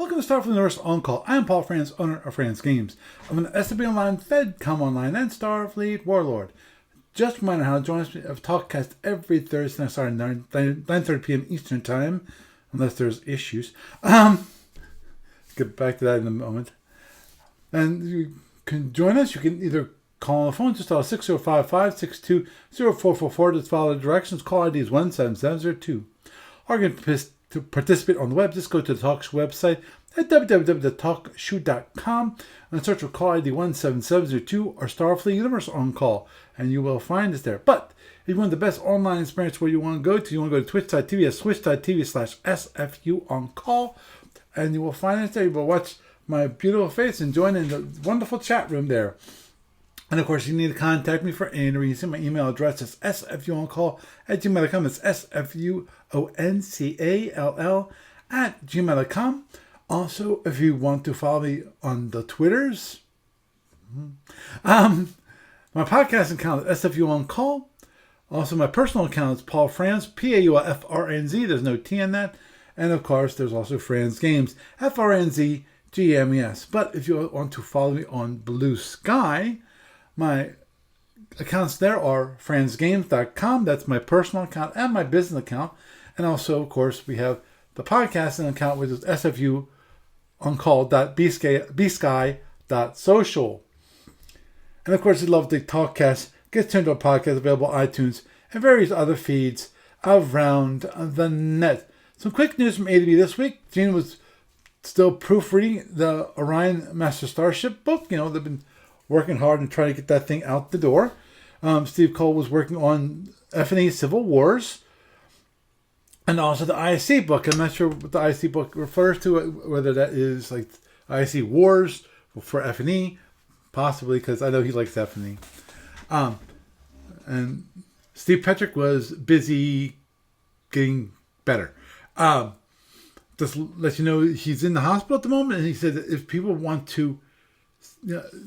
Welcome to Starfleet Universe On Call. I am Paul Franz, owner of Franz Games. I'm an SFB Online, FedCom Online, and Starfleet Warlord. Just a reminder how to join us of TalkCast every Thursday night starting 9:30 p.m. Eastern Time, unless there's issues. Get back to that in a moment. And you can join us. You can either call on the phone, just dial 6055-620444. Just follow the directions. Call ID is 17702. Or you can to participate on the web, just go to the TalkShoe website at www.talkshoe.com and search for call ID 17702 or Starfleet Universe On Call, and you will find us there. But if you want the best online experience where you want to go to twitch.tv at switch.tv/SFU On Call, and you will find us there. You will watch my beautiful face and join in the wonderful chat room there. And of course, you need to contact me for any reason. My email address is sfuoncall@gmail.com. It's sfuoncall@gmail.com. Also, if you want to follow me on the Twitters, my podcast account is SFU On Call. Also, my personal account is Paul Franz, PAULFRNZ. There's no T in that. And of course, there's also Franz Games, FRNZGMES. But if you want to follow me on Blue Sky, my accounts there are franzgames.com. That's my personal account and my business account. And also, of course, we have the podcasting account, which is sfuoncall.bsky.social. And of course, you love the TalkCast. Gets turned into a podcast available on iTunes and various other feeds around the net. Some quick news from A to B this week. Gene was still proofreading the Orion Master Starship book. You know, they've been working hard and trying to get that thing out the door. Steve Cole was working on F&E Civil Wars. And also the IC book. I'm not sure what the IC book refers to, whether that is like IC Wars for F&E, possibly, because I know he likes F&E. And Steve Petrick was busy getting better. Just let you know, he's in the hospital at the moment, and he said that if people want to,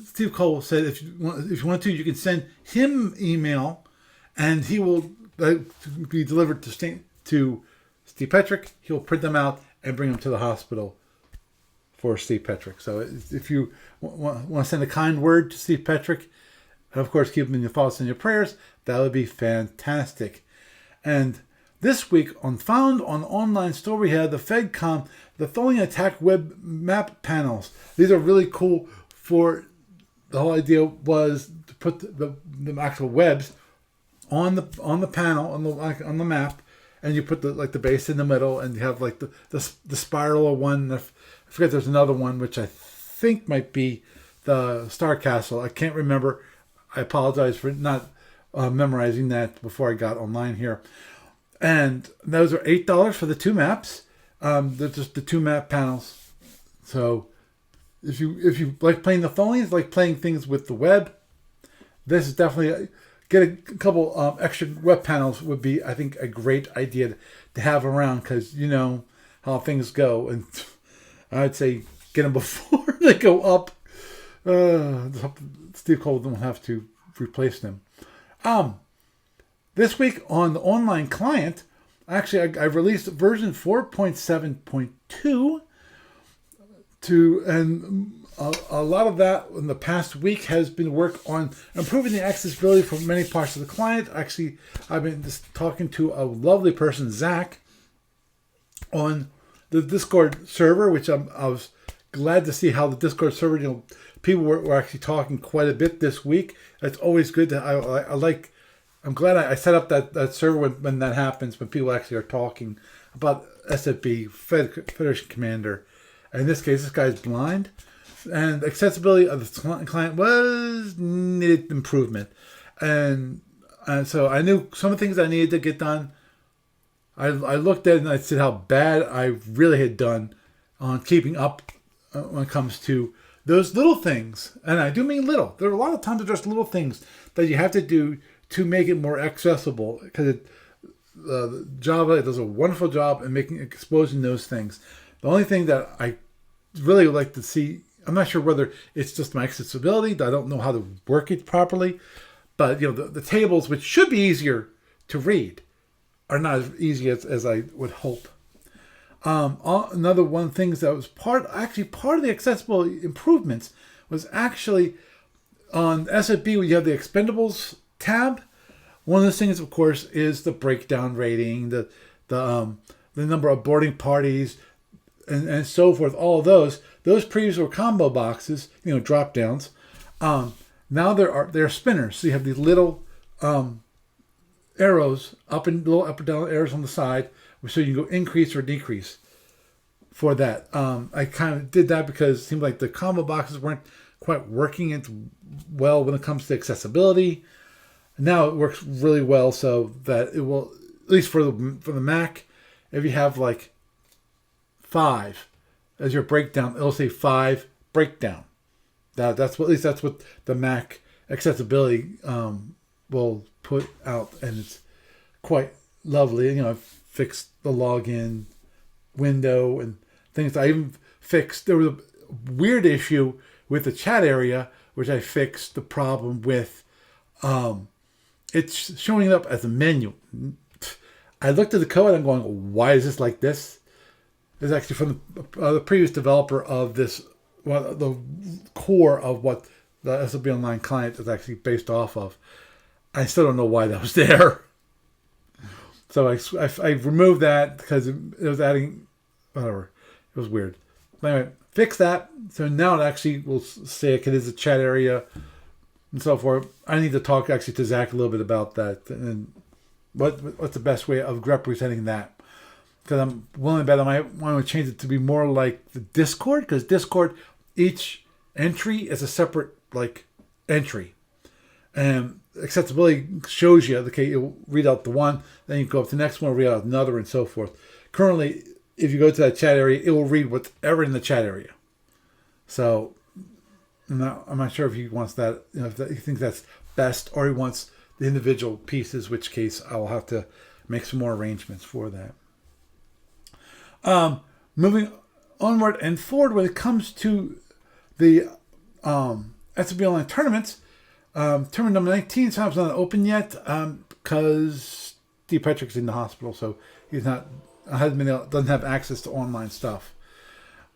Steve Cole said if you want to, you can send him email, and he will be delivered to Steve Petrick. He'll print them out and bring them to the hospital for Steve Petrick. So if you want to send a kind word to Steve Petrick, and of course keep him in your thoughts and your prayers, that would be fantastic. And this week on Found on Online Store, we had the FedCom, the Tholian Attack web map panels. These are really cool. For the whole idea was to put the actual webs on the panel on the map, and you put the base in the middle, and you have like the spiral of one. I forget, there's another one which I think might be the Star Castle. I can't remember. I apologize for not memorizing that before I got online here. And those are $8 for the two maps. They're just the two map panels. So if you like playing the Tholians, like playing things with the web, this is definitely get a couple extra web panels would be, I think, a great idea to have around, because you know how things go, and I'd say get them before they go up. Steve Cole don't have to replace them. This week on the online client, actually I released version 4.7.2. And a lot of that in the past week has been work on improving the accessibility for many parts of the client. Actually, I've been just talking to a lovely person, Zach, on the Discord server, which I was glad to see how the Discord server, people were actually talking quite a bit this week. It's always good to, I'm glad I set up that server when that happens, when people actually are talking about SFB, Federation Commander. In this case, this guy's blind, and accessibility of the client needed improvement. And so I knew some of the things I needed to get done. I looked at it and I said how bad I really had done on keeping up when it comes to those little things. And I do mean little. There are a lot of times that there's little things that you have to do to make it more accessible, because Java does a wonderful job in exposing those things. The only thing that I really would like to see, I'm not sure whether it's just my accessibility, I don't know how to work it properly, but the tables, which should be easier to read, are not as easy as I would hope. Another one of the things that was part of the accessible improvements was actually on SFB where you have the expendables tab. One of those things, of course, is the breakdown rating, the number of boarding parties, and so forth. All of those previously were combo boxes, drop downs. Now they're spinners. So you have these little arrows little up and down arrows on the side, so you can go increase or decrease for that. I kind of did that because it seemed like the combo boxes weren't quite working it well when it comes to accessibility. Now it works really well, so that it will, at least for the Mac, if you have like 5 as your breakdown, it'll say 5 breakdown. That's what the Mac accessibility will put out, and it's quite lovely. I've fixed the login window and things. I even fixed, there was a weird issue with the chat area, which I fixed the problem with. It's showing up as a menu. I looked at the code and I'm going, why is this like this? It's actually from the previous developer of this, the core of what the SFB Online client is actually based off of. I still don't know why that was there. So I removed that because it was adding, whatever. It was weird. Anyway, fix that. So now it actually will say it is a chat area and so forth. I need to talk actually to Zach a little bit about that and what's the best way of representing that. Because I'm willing to bet I might want to change it to be more like the Discord. Because Discord, each entry is a separate entry. And accessibility shows you, okay, you'll read out the one, then you go up to the next one, read out another, and so forth. Currently, if you go to that chat area, it will read whatever in the chat area. So I'm not sure if he wants that, if he thinks that's best, or he wants the individual pieces, which case I'll have to make some more arrangements for that. Moving onward and forward when it comes to the SFB Online tournaments, tournament number 19 is not open yet because Steve Petrick's in the hospital, so he's doesn't have access to online stuff.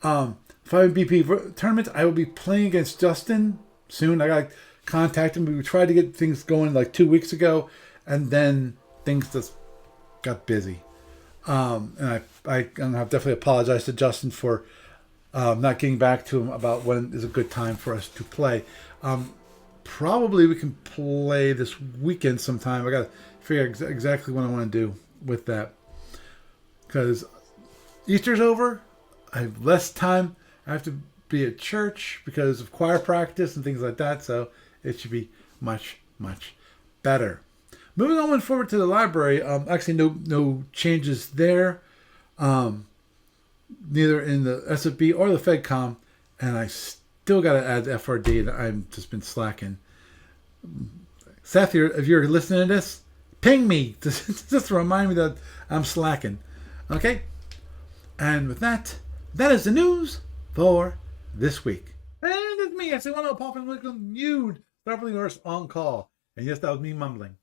5BP tournament, I will be playing against Justin soon. I got to contact him. We tried to get things going 2 weeks ago, and then things just got busy. And I have definitely apologized to Justin for not getting back to him about when is a good time for us to play. Probably we can play this weekend sometime. I got to figure out exactly what I want to do with that. Because Easter's over. I have less time. I have to be at church because of choir practice and things like that. So it should be much, much better. Moving on forward to the library. Actually, no changes there. Neither in the SFB or the FedCom. And I still got to add the FRD, and I've just been slacking. Seth, if you're listening to this, ping me just to remind me that I'm slacking. Okay? And with that is the news for this week. And it's me, SC10 Paul from Lincoln, Nude, Beverly Nurse on call. And yes, that was me mumbling.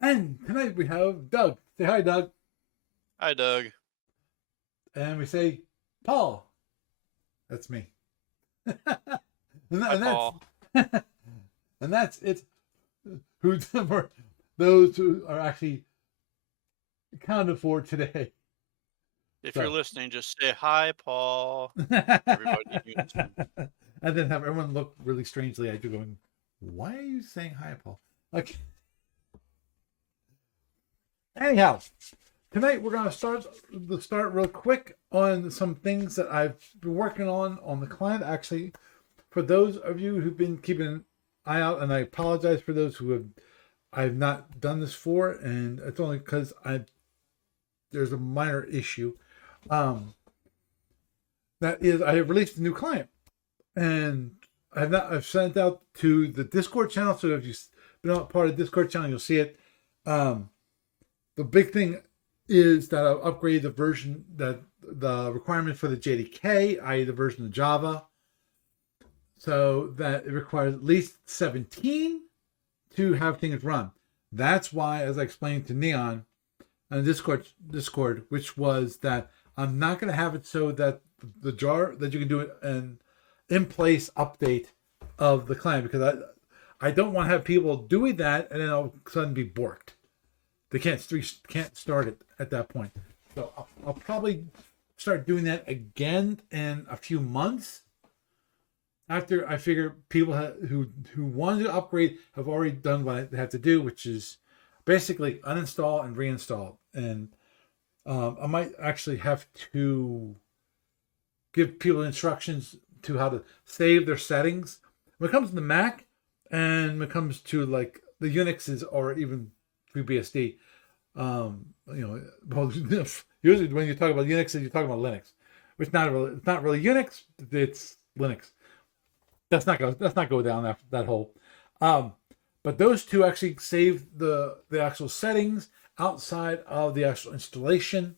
And tonight we have Doug. Say hi, Doug. Hi, Doug. And we say, Paul. That's me. Paul. And that's it. For those who are actually accounted for today. If you're listening, just say hi, Paul. Everybody. And then have everyone look really strangely at you going, why are you saying hi, Paul? Okay. Anyhow, tonight we're going to start real quick on some things that I've been working on the client. Actually, for those of you who've been keeping an eye out, and I apologize for those who I've not done this for, and it's only because there's a minor issue. That is, I have released a new client, and I've sent it out to the Discord channel. So if you've been a part of the Discord channel, you'll see it. The big thing is that I've upgraded the version, that the requirement for the JDK, i.e. the version of Java, so that it requires at least 17 to have things run. That's why, as I explained to Neon, on Discord, which was that I'm not going to have it so that the jar that you can do it an in place update of the client, because I don't want to have people doing that and then all of a sudden be borked. They can't start it at that point. So I'll probably start doing that again in a few months. After I figure people who wanted to upgrade have already done what they have to do, which is basically uninstall and reinstall. And I might actually have to give people instructions to how to save their settings. When it comes to the Mac and when it comes to like the Unixes or even FreeBSD, well, usually when you talk about Unixes, you're talking about Linux, which it's not really Unix, it's Linux. Let's not go down that hole. But those two actually save the actual settings outside of the actual installation.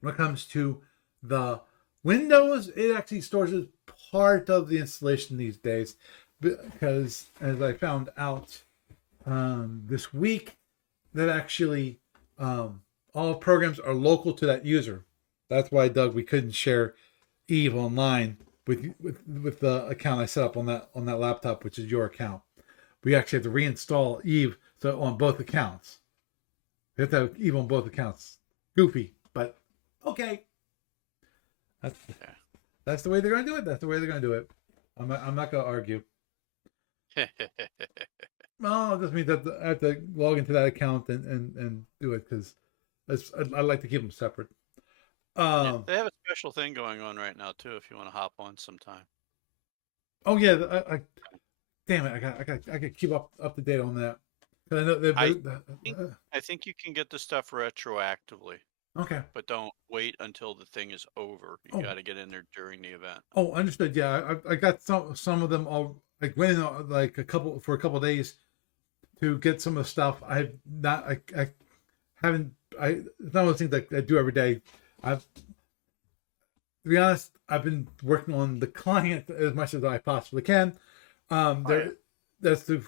When it comes to the Windows, it actually stores as part of the installation these days, because as I found out this week, that actually all programs are local to that user. That's why, Doug, we couldn't share Eve online with the account I set up on that laptop, which is your account. We actually have to reinstall Eve so on both accounts. We have to have Eve on both accounts. Goofy, but okay. That's the way they're going to do it. That's the way they're going to do it. I'm not going to argue. Well, it just means that I have to log into that account and do it, because I like to keep them separate. Yeah, they have a special thing going on right now too. If you want to hop on sometime. Oh yeah, damn it! I got keep up to date on that. I know I think you can get the stuff retroactively. Okay. But don't wait until the thing is over. You got to get in there during the event. Oh, understood. Yeah, I got some of them all. Like went in like a couple of days to get some of the stuff. I haven't. It's not one of those things that I do every day. To be honest, I've been working on the client as much as I possibly can. That's to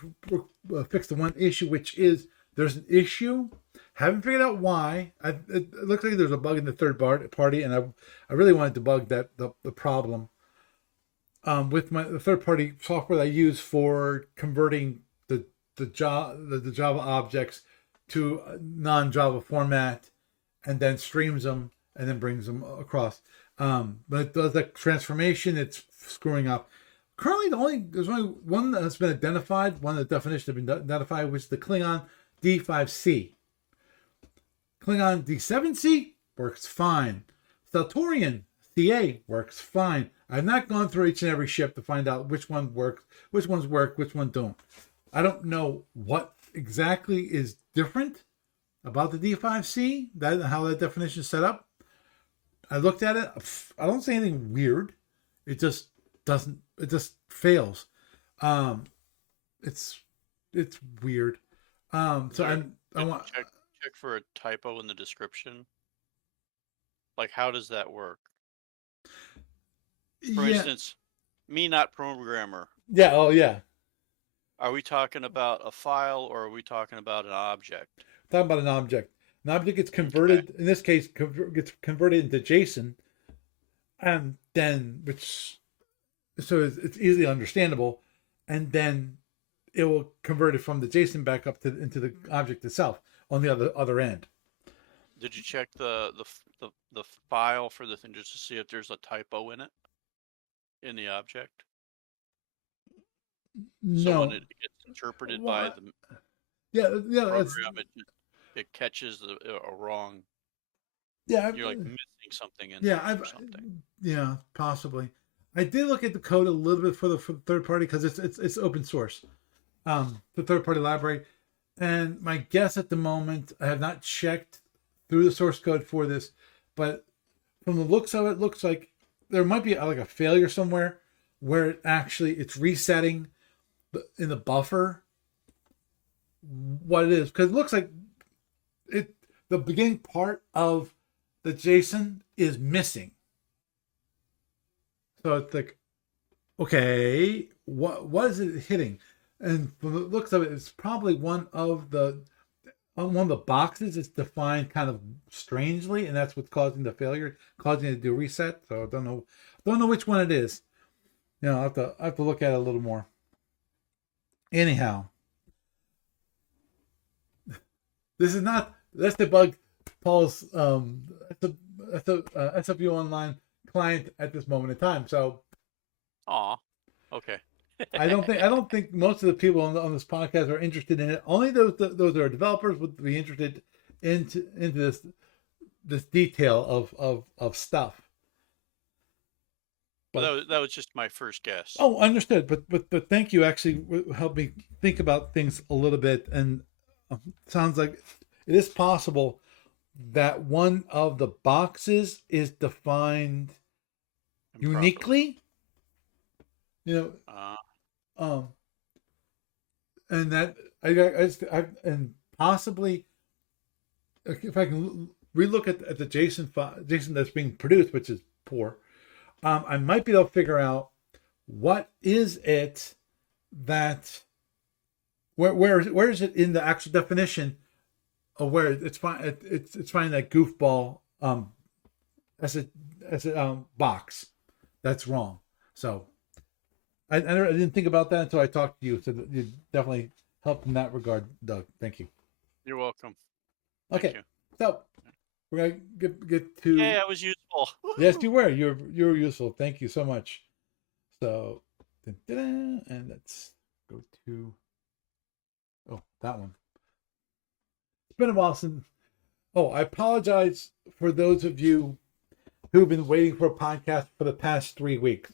fix the one issue, which is there's an issue. Haven't figured out why. It looks like there's a bug in the third party, and I really wanted to debug the problem. With the third party software that I use for converting the Java objects to non-Java format, and then streams them and then brings them across. But it does that transformation, it's screwing up. Currently, there's only one that's been identified. One of the definitions have been identified, which is the Klingon D5C. Klingon D7C works fine. Seltorian CA works fine. I've not gone through each and every ship to find out which one works, which ones work, which one don't. I don't know what exactly is different about the D5C, how that definition is set up. I looked at it. I don't see anything weird. It just doesn't. It just fails. It's weird. So I want check for a typo in the description. Like, how does that work? For instance, me not programmer. Yeah. Oh yeah. Are we talking about a file or are we talking about an object? Talking about an object. An object gets converted. Okay. In this case, gets converted into JSON, and then so it's easily understandable, and then it will convert it from the JSON back up into the object itself on the other end. Did you check the file for the thing just to see if there's a typo in it, in the object? No. So when it gets interpreted by the program, it catches a wrong. Yeah, you're like missing something in there or something. Yeah, possibly. I did look at the code a little bit for the third party, because it's open source, the third party library, and my guess at the moment, I have not checked through the source code for this, but from the looks of it, looks like there might be like a failure somewhere where it's resetting in the buffer what it is, because it looks like the beginning part of the JSON is missing. So it's like, okay, what is it hitting? And from the looks of it, it's probably one of the on one of the boxes, it's defined kind of strangely, and that's what's causing the failure, causing it to do a reset. So I don't know which one it is. You know, I have to look at it a little more. Anyhow, this is not that's the bug Paul's that's a SFU online client at this moment in time. So Aw. Okay. I don't think most of the people on this podcast are interested in it. Only those that are developers would be interested into this detail of stuff. Well, But that was just my first guess. oh, understood. But thank you. Actually, helped me think about things a little bit, and sounds like it is possible that one of the boxes is defined Improperly. uniquely. You know, Uh, um, and that and possibly if I can relook at the JSON that's being produced, which is poor, I might be able to figure out what is it that where is it in the actual definition of where it's fine it's finding that goofball as a box that's wrong. So I didn't think about that until I talked to you. So you definitely helped in that regard, Doug. Thank you. you're welcome. Okay, Thank you. so we're gonna get to. Yeah, that was useful. Yes, you were. You're useful. Thank you so much. So, and let's go to. Oh, that one. It's been a while since. Oh, I apologize for those of you who've been waiting for a podcast for the past 3 weeks.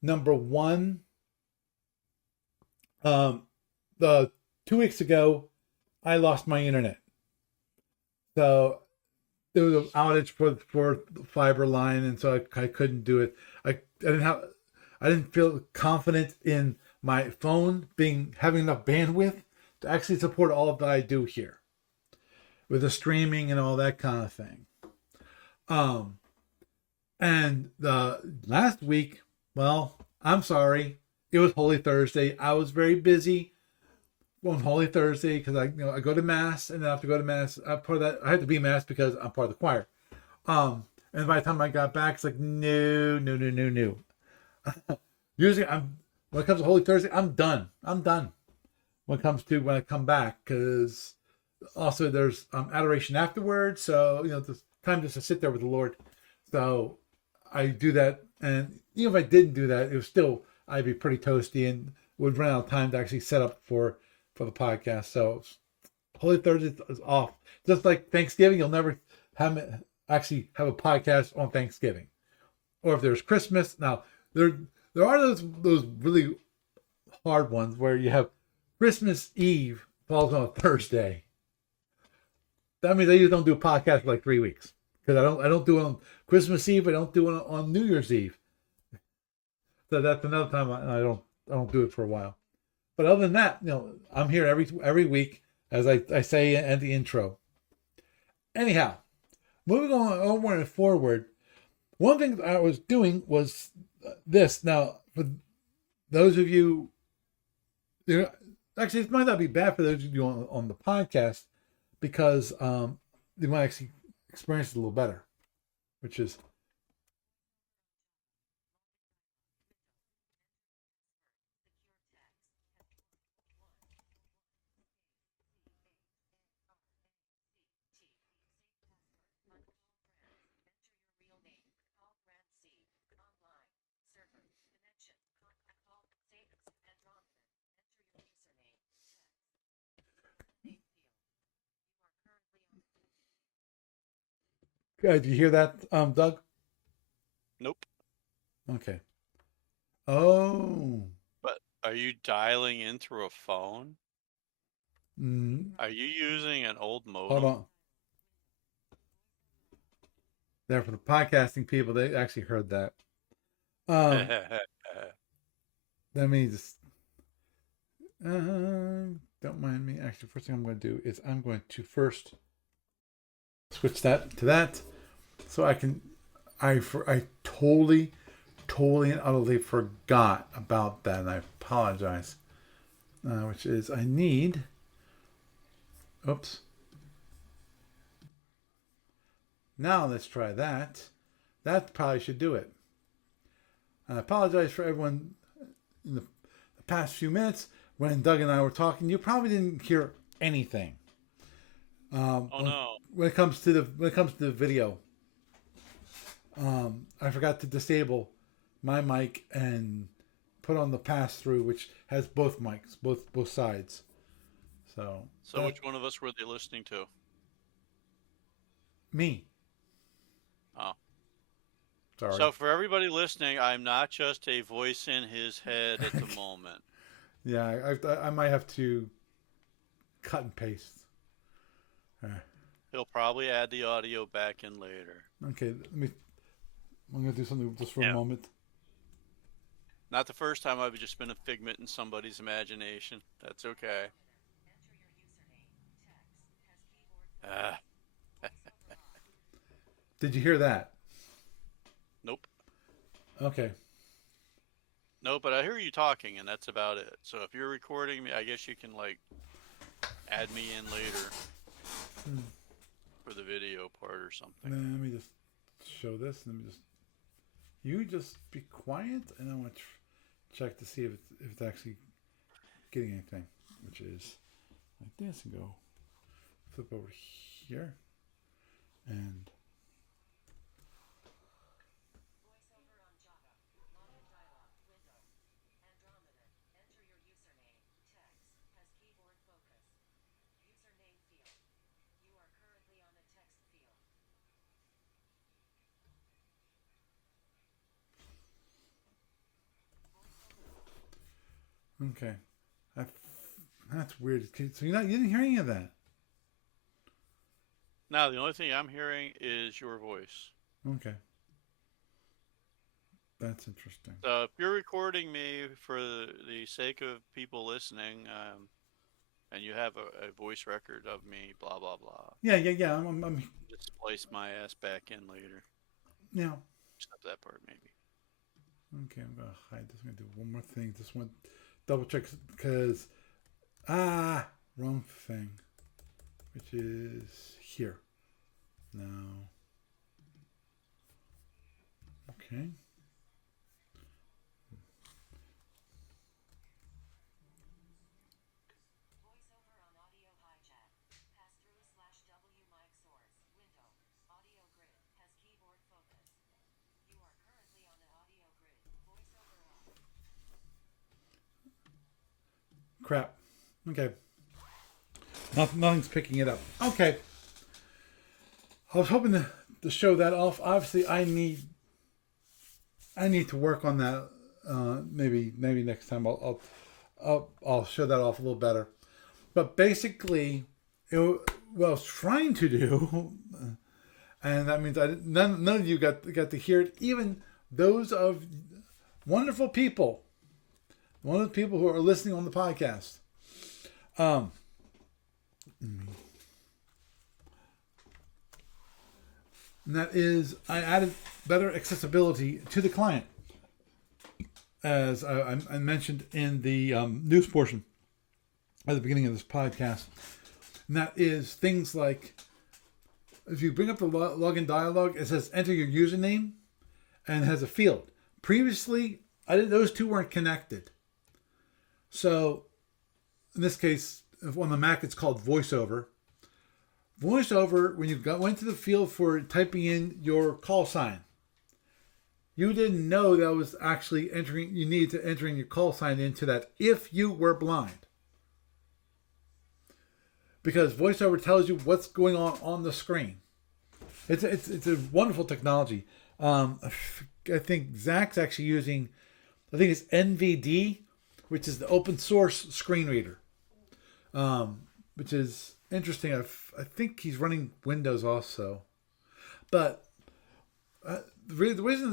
Number one, the 2 weeks ago, I lost my internet. So there was an outage for the fiber line, and so I couldn't do it. I didn't feel confident in my phone having enough bandwidth to actually support all of that I do here with the streaming and all that kind of thing. And the last week, well, I'm sorry, it was Holy Thursday. I was very busy on Holy Thursday because I go to mass, and then after go to mass, I have to be mass because I'm part of the choir. And by the time I got back, it's like no. Usually when it comes to Holy Thursday, I'm done. When it comes to when I come back, because also there's adoration afterwards. So the time just to sit there with the Lord. So I do that, and even if I didn't do that, it was still I'd be pretty toasty and would run out of time to actually set up for the podcast. So Holy Thursday is off. Just like Thanksgiving, you'll never actually have a podcast on Thanksgiving. Or if there's Christmas, now there are those really hard ones where you have Christmas Eve falls on a Thursday. That means I usually don't do a podcast for like 3 weeks because I don't do it on Christmas Eve. I don't do it on New Year's Eve. So that's another time I don't do it for a while. But other than that, I'm here every week, as I say in the intro. Anyhow, moving on onward and forward, one thing I was doing was this. Now, for those of you, actually, it might not be bad for those of you on the podcast because they might actually experience it a little better, which is. Did you hear that, Doug? Nope. Okay. Oh. But are you dialing in through a phone? Are you using an old modem? Hold on. There, for the podcasting people, they actually heard that. That means don't mind me. Actually, first thing I'm going to do is I'm going to first switch that to that, so I totally and utterly forgot about that, and I apologize. Which is I need Oops. Now let's try that. That probably should do it. I apologize for everyone in the past few minutes when Doug and I were talking. You probably didn't hear anything. Oh no. When it comes to the video, I forgot to disable my mic and put on the pass through, which has both mics, both sides. So Which one of us were they listening to? Me. Oh. Sorry. So for everybody listening, I'm not just a voice in his head at the moment. Yeah, I might have to cut and paste. He'll probably add the audio back in later. Okay, I'm gonna do something just for a moment. Not the first time I've just been a figment in somebody's imagination. That's okay. Did you hear that? Nope. Okay. No, but I hear you talking, and that's about it. So if you're recording me, I guess you can like add me in later for the video part or something. Let me just show this. You just be quiet, and I want to check to see if it's actually getting anything, which is like this, and go flip over here, and okay, that's weird. So you didn't hear any of that. Now the only thing I'm hearing is your voice. Okay. That's interesting. So if you're recording me for the sake of people listening, and you have a voice record of me, blah blah blah. Yeah. I'm just place my ass back in later. Yeah. Except that part, maybe. Okay, I'm gonna hide this. I'm gonna do one more thing. Just want double check because wrong thing, which is here. Now. Okay. Crap. Okay. Nothing's picking it up. Okay. I was hoping to show that off. Obviously, I need to work on that. Maybe next time I'll show that off a little better. But basically, what I was trying to do, and that means none of you got to hear it. Even those of wonderful people. One of the people who are listening on the podcast. And that is, I added better accessibility to the client, as I mentioned in the news portion at the beginning of this podcast. And that is things like, if you bring up the login dialog, it says enter your username and it has a field. Previously, those two weren't connected. So, in this case, on the Mac, it's called VoiceOver. VoiceOver, when you went to the field for typing in your call sign, you didn't know that was actually entering. You needed to enter in your call sign into that if you were blind, because VoiceOver tells you what's going on the screen. It's a wonderful technology. I think Zach's actually using, I think it's NVD, which is the open source screen reader, which is interesting. I think he's running Windows also, but the reason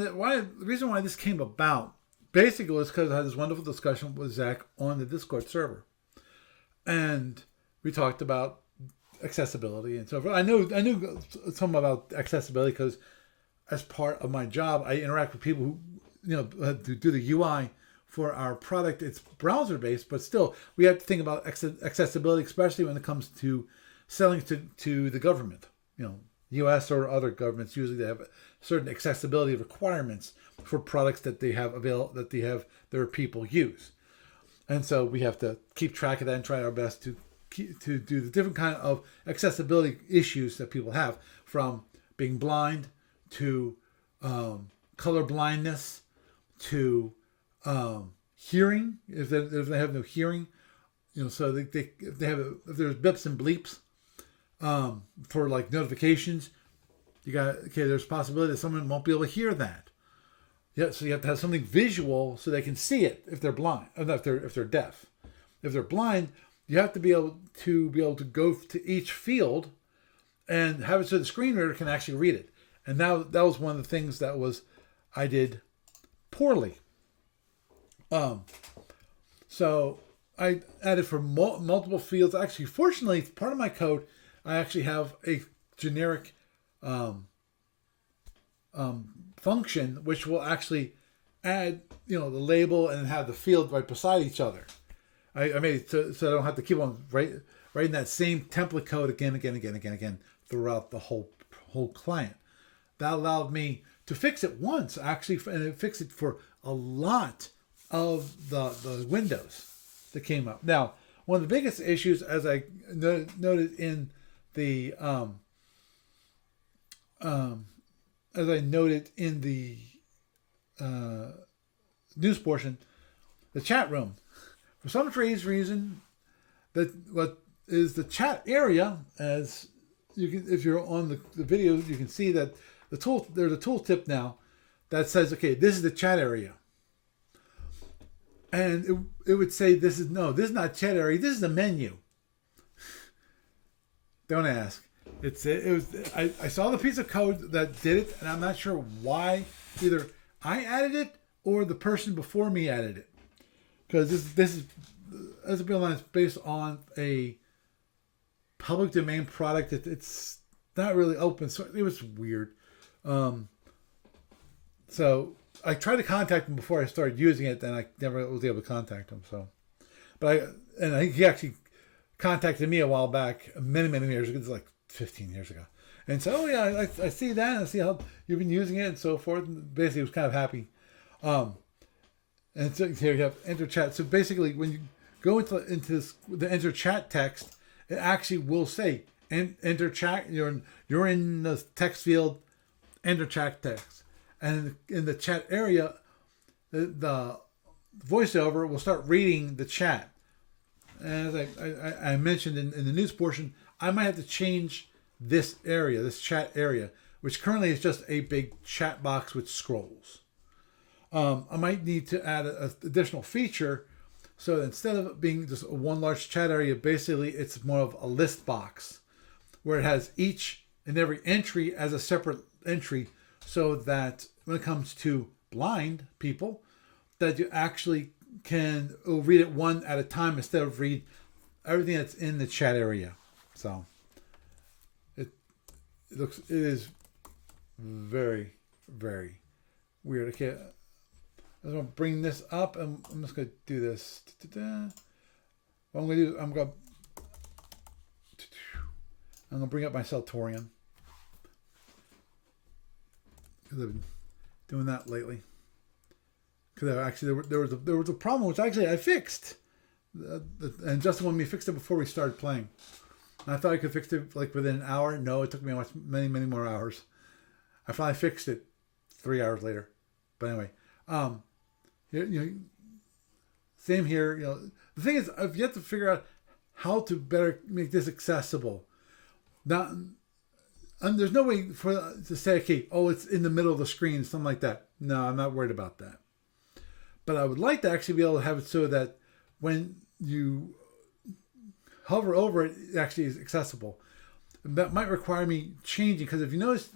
why this came about basically was because I had this wonderful discussion with Zach on the Discord server, and we talked about accessibility and so forth. I knew something about accessibility because as part of my job, I interact with people who do the UI. For our product, it's browser-based, but still, we have to think about accessibility, especially when it comes to selling to the government. U.S. or other governments, usually they have certain accessibility requirements for products that they have their people use, and so we have to keep track of that and try our best to do the different kind of accessibility issues that people have, from being blind to color blindness to hearing, if they have no hearing, so if there's bips and bleeps for like notifications, there's a possibility that someone won't be able to hear that. Yeah, so you have to have something visual so they can see it if they're blind, or if they're deaf. If they're blind, you have to be able to go to each field and have it so the screen reader can actually read it. And that was one of the things that I did poorly. So I added for multiple fields. Actually, fortunately, part of my code, I actually have a generic function which will actually add, the label and have the field right beside each other. I made it so I don't have to keep on writing that same template code again throughout the whole client. That allowed me to fix it once, actually, and it fixed it for a lot of the windows that came up. Now, one of the biggest issues, as I noted in the news portion, the chat room. For some strange reason, what is the chat area, as you can, if you're on the video, you can see that there's a tooltip now that says, okay, this is the chat area. And it would say, this is not chat area, this is the menu. Don't ask. I saw the piece of code that did it, and I'm not sure why either I added it or the person before me added it. Because this is, as a be honest, based on a public domain product. It's not really open, so it was weird. So I tried to contact him before I started using it, and I never was able to contact him. So, I think he actually contacted me a while back, many years ago. It's like 15 years ago, and so, oh yeah, I see that, and I see how you've been using it and so forth. And basically, he was kind of happy. And so here you have enter chat. So basically, when you go into the enter chat text, it actually will say enter chat. You're in the text field, enter chat text, and in the chat area, the voiceover will start reading the chat. And as I mentioned in the news portion, I might have to change this area, this chat area, which currently is just a big chat box with scrolls. I might need to add an additional feature, so that instead of it being just one large chat area, basically it's more of a list box where it has each and every entry as a separate entry, so that when it comes to blind people, that you actually can read it one at a time instead of read everything that's in the chat area. So it is very, very weird. Okay, I'm going to bring this up, and I'm just going to do this. What I'm going to do, I'm going to bring up my Celtorian, because I've been doing that lately. Because actually there was a problem which actually I fixed, and Justin wanted me to fix it before we started playing. And I thought I could fix it like within an hour. No, it took me many more hours. I finally fixed it 3 hours later. But anyway, same here. The thing is, I've yet to figure out how to better make this accessible. And there's no way to say, okay, it's in the middle of the screen, something like that. No, I'm not worried about that. But I would like to actually be able to have it so that when you hover over it, it actually is accessible. And that might require me changing, because if you notice,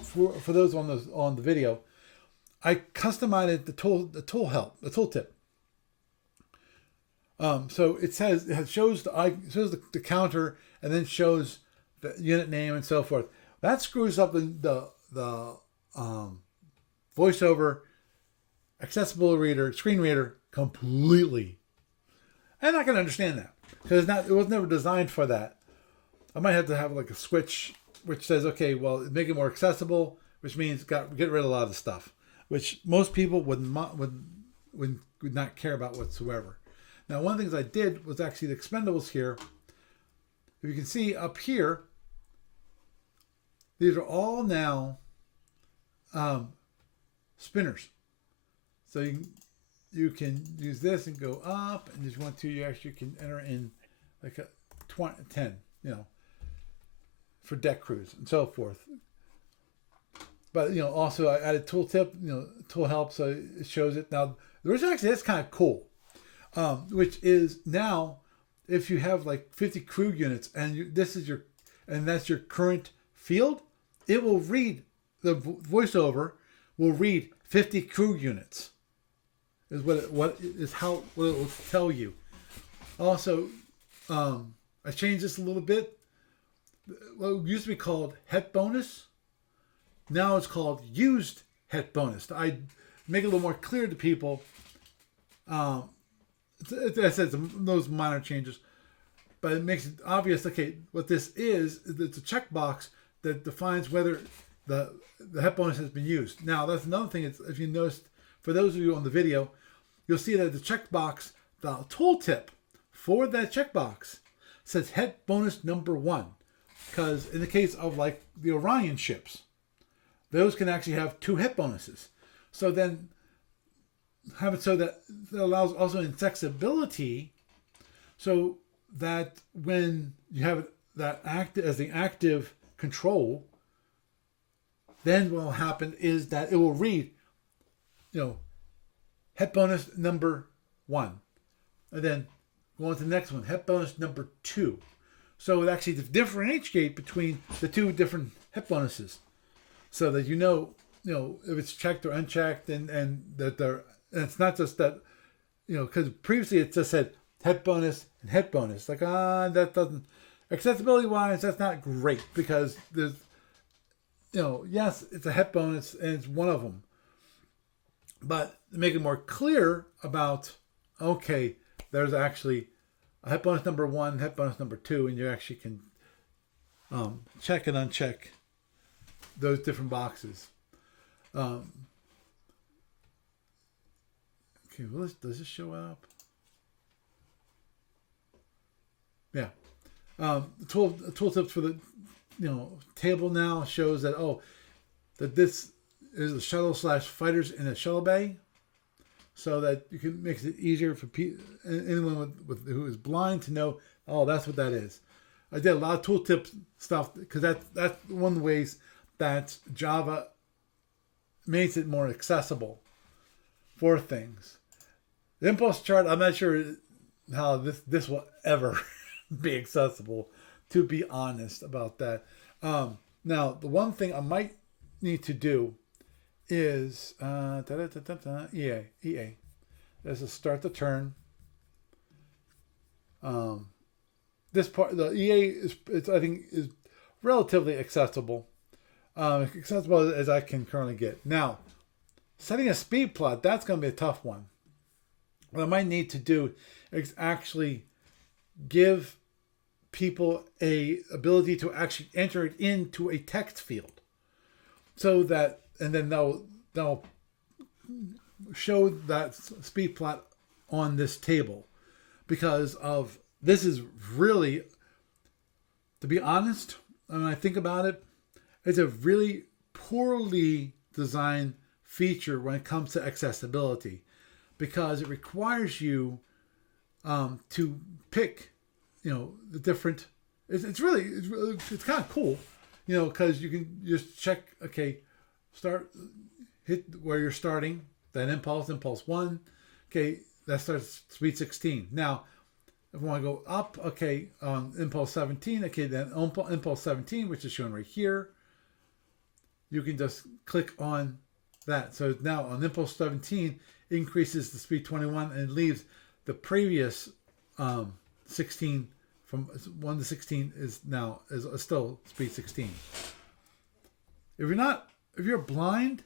for those on the video, I customized the tooltip. So it shows the counter, and then shows the unit name and so forth. That screws up the voiceover accessible screen reader completely. And I can understand that, because it was never designed for that. I might have to have like a switch which says, okay, well, make it more accessible, which means get rid of a lot of stuff, which most people would not care about whatsoever. Now, one of the things I did was actually the expendables here. If you can see up here, these are all now spinners. So you can use this and go up, and if you want to, you actually can enter in like a 10, for deck crews and so forth. But also I added tooltip, tool help, so it shows it. Now there's actually that's kind of cool, which is now if you have like 50 crew units and that's your current field, it will read the voiceover will read 50 crew units. Is what it will tell you. Also, I changed this a little bit. What used to be called het bonus, now it's called used het bonus. I make it a little more clear to people. I said those minor changes, but it makes it obvious. Okay, what this is it's a checkbox that defines whether the het bonus has been used. Now that's another thing. If you noticed, for those of you on the video, you'll see that the checkbox, the tooltip for that checkbox says het bonus number 1. Because in the case of like the Orion ships, those can actually have 2 het bonuses. So then have it so that allows also accessibility, so that when you have that as the active control, then what will happen is that it will read, het bonus number 1, and then go on to the next one, het bonus number 2. So it actually differentiate between the 2 different het bonuses, so that if it's checked or unchecked, and that and it's not just that, because previously it just said het bonus and het bonus. Like that doesn't, accessibility wise, that's not great, because there's yes, it's a het bonus and it's one of them, but to make it more clear about, okay, there's actually a het bonus number 1, het bonus number 2, and you actually can check and uncheck those different boxes. Okay, well, does this show up? Yeah. The tooltips for the table now shows that that this is a shuttle / fighters in a shuttle bay, so that you can make it easier for anyone who is blind to know. Oh, that's what that is. I did a lot of tooltip stuff because that's one of the ways that Java makes it more accessible for things. The impulse chart, I'm not sure how this will ever be accessible, to be honest about that. Now, the one thing I might need to do is EA. This is start the turn. This part, the EA I think is relatively accessible, accessible as I can currently get. Now, setting a speed plot, that's going to be a tough one. What I might need to do is actually give people a ability to actually enter it into a text field, so that, and then they'll show that speed plot on this table, because of this is really, to be honest, when I think about it, it's a really poorly designed feature when it comes to accessibility, because it requires you to pick the different. It's kind of cool, because you can just check, okay, hit where you're starting, then impulse 1, okay, that starts speed 16. Now, if I want to go up, okay, on impulse 17, okay, then impulse 17, which is shown right here, you can just click on that. So now on impulse 17, it increases the speed 21 and leaves the previous 16 from 1 to 16 is still speed 16. If you're blind,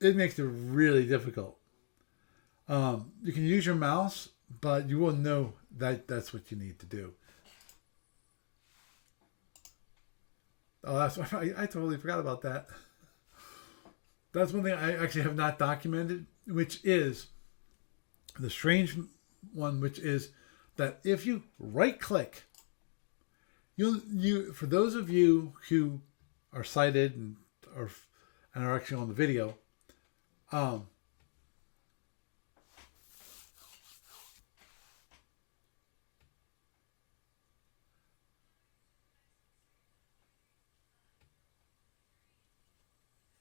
it makes it really difficult. You can use your mouse, but you won't know that that's what you need to do. Oh, that's I totally forgot about that. That's one thing I actually have not documented, which is the strange one, which is that if you right click, you for those of you who are sighted and are actually on the video, um,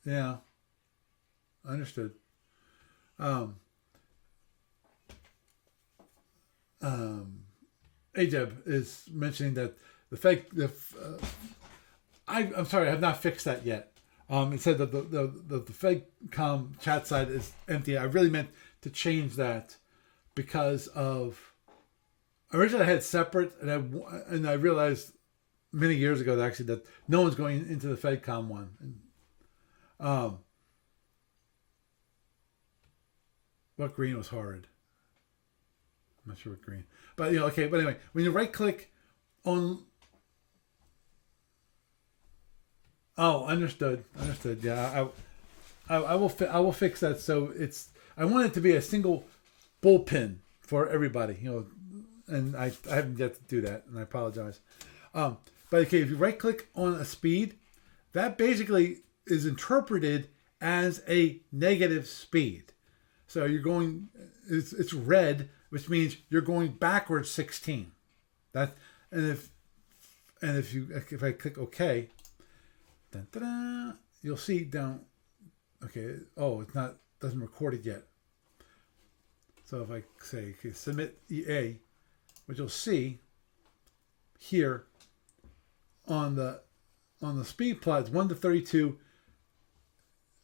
yeah, understood. Um, Ajeb is mentioning that the fake I'm sorry, I have not fixed that yet. It said that the FedCom chat side is empty. I really meant to change that because of originally I had separate, and I realized many years ago that actually that no one's going into the FedCom one. And, what green was horrid? I'm not sure what green, but okay. But anyway, when you right click on, oh, understood. Yeah, I will I will fix that. So I want it to be a single bullpen for everybody. And I haven't yet to do that, and I apologize. But okay, if you right click on a speed, that basically is interpreted as a negative speed. So you're going, it's red, which means you're going backwards 16. That and if I click OK, dun, dun, dun, you'll see down. Okay, oh, it's not doesn't record it yet. So if I say okay, submit EA, what you'll see here on the speed plot is 1 to 32.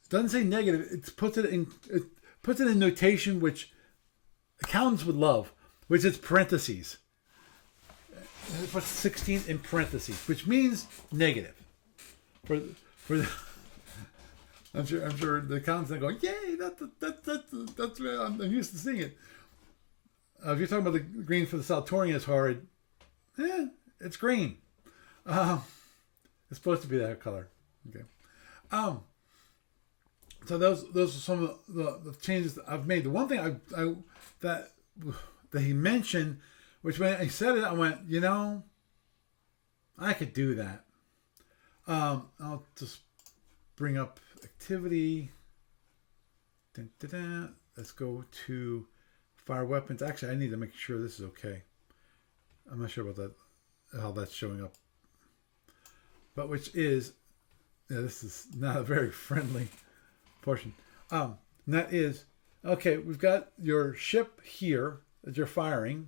It doesn't say negative. It puts it in notation which accountants would love, which is parentheses. It puts 16 in parentheses, which means negative. For I'm sure the accountants are going, yay! That's I'm used to seeing it. If you're talking about the green for the Saltorian is horrid, it's green. It's supposed to be that color. Okay. So those are some of the changes that I've made. The one thing that he mentioned, which when I said it, I went, I could do that. I'll just bring up activity. Dun, dun, dun. Let's go to fire weapons. Actually, I need to make sure this is okay. I'm not sure about that, how that's showing up. But which is, this is not a very friendly portion. And that is, okay, we've got your ship here that you're firing.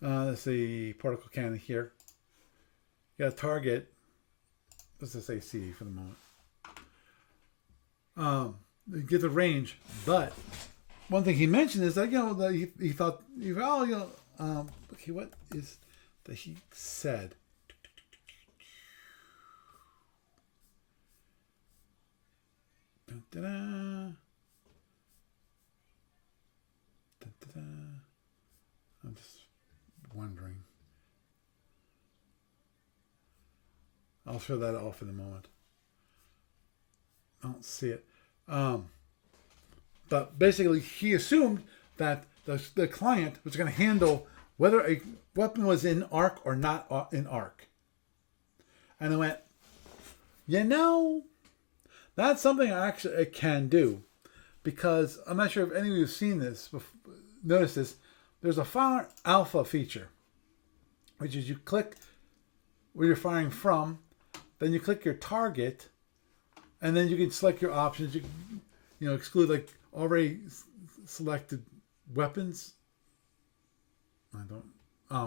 Let's see, particle cannon here. You got a target. Let's just say C for the moment. You get the range, but one thing he mentioned is that that he thought okay, what is that he said? Dun, dun, dun. Dun, dun, dun. I'm just wondering. I'll show that off in a moment. I don't see it. But basically, he assumed that the client was going to handle whether a weapon was in arc or not in arc. And I went, that's something I can do. Because I'm not sure if any of you have seen this, notice this. There's a Fire Alpha feature, which is you click where you're firing from, then you click your target, and then you can select your options. You can, exclude like already selected weapons. I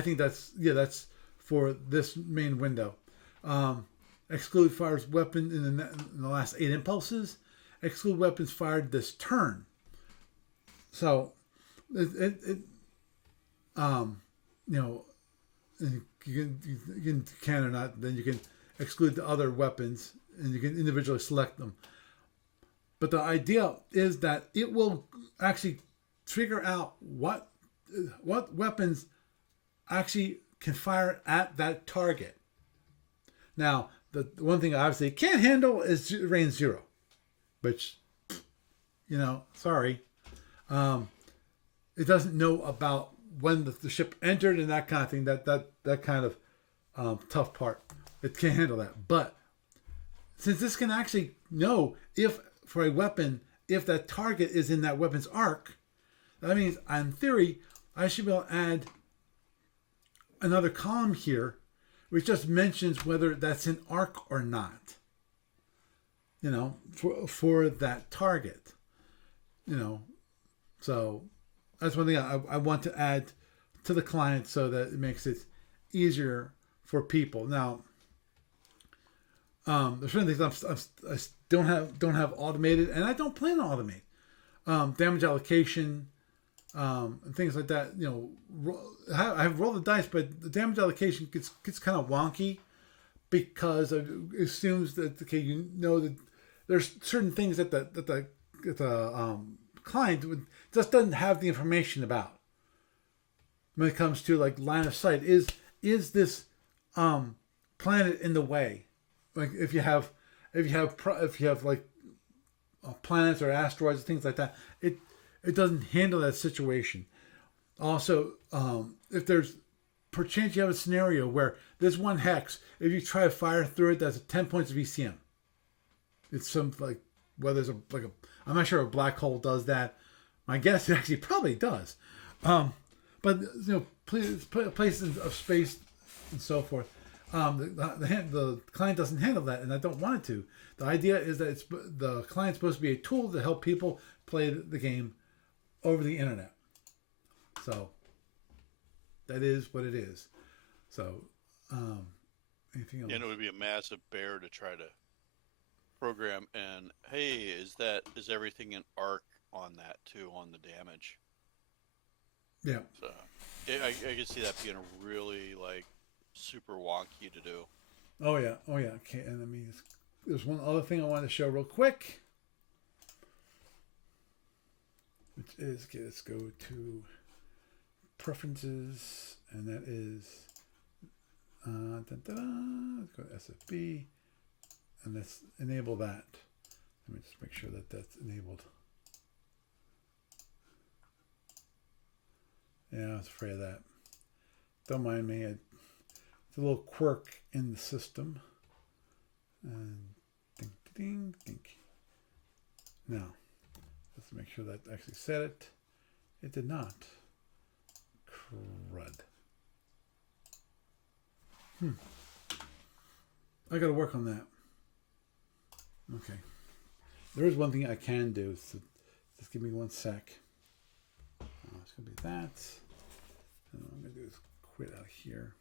think that's for this main window. Exclude fires weapon in the last 8 impulses. Exclude weapons fired this turn. So you can or not. Then you can exclude the other weapons, and you can individually select them. But the idea is that it will actually figure out what weapons actually can fire at that target. Now, the one thing obviously it can't handle is range 0, which, sorry. It doesn't know about when the ship entered and that kind of thing. That kind of tough part. It can't handle that. But since this can actually know if, for a weapon, if that target is in that weapon's arc, that means, in theory, I should be able to add another column here, which just mentions whether that's in arc or not. For that target. So that's one thing I want to add to the client so that it makes it easier for people. Now, there's certain things I don't have automated, and I don't plan to automate. Damage allocation, and things like that. I have rolled the dice, but the damage allocation gets kind of wonky because it assumes that that there's certain things that the client just doesn't have the information about when it comes to like line of sight. Is this planet in the way? Like if you have like planets or asteroids and things like that, it doesn't handle that situation. Also, if there's perchance you have a scenario where there's one hex, if you try to fire through it, that's 10 points of ECM. It's some like whether there's I'm not sure a black hole does that. My guess it actually probably does. But places of space and so forth. The client doesn't handle that, and I don't want it to. The idea is that the client's supposed to be a tool to help people play the game over the internet. So that is what it is. So anything else? And it would be a massive bear to try to program. And hey, is everything in arc on that too, on the damage? Yeah. So I can see that being really like super wonky to do. Oh yeah. Okay. And there's one other thing I wanted to show real quick, which is let's go to preferences, and that is let's go to SFB, and let's enable that. Let me just make sure that that's enabled. Yeah, I was afraid of that. Don't mind me. It's a little quirk in the system. And ding, ding, ding. Now, let's make sure that actually set it. It did not. Crud. I got to work on that. Okay. There is one thing I can do. So just give me 1 sec. It's going to be that. And what I'm going to do is quit out here.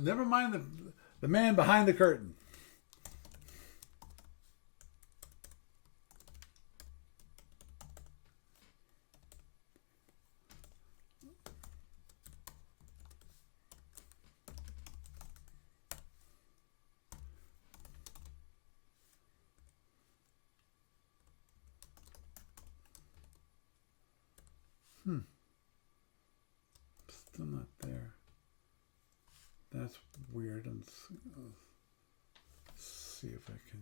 Never mind the man behind the curtain. Still not there. That's weird. Let's see if I can.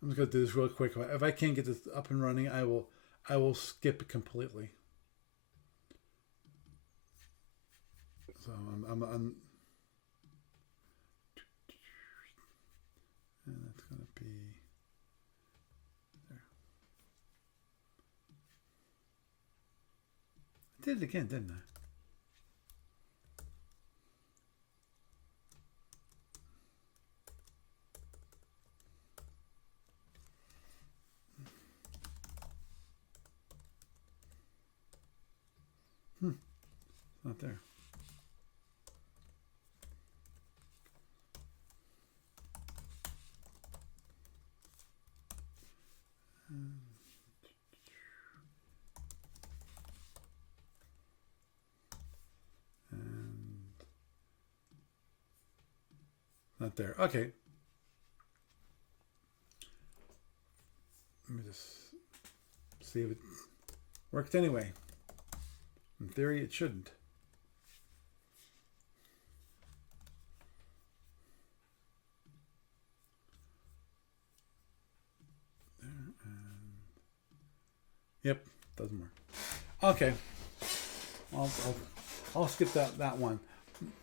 I'm just gonna do this real quick. If I can't get this up and running, I will skip it completely. So I'm and that's gonna be there. I did it again, didn't I? It's not there. And not there. Okay. See if it works anyway. In theory, it shouldn't. Yep, doesn't work. Okay, I'll skip that one.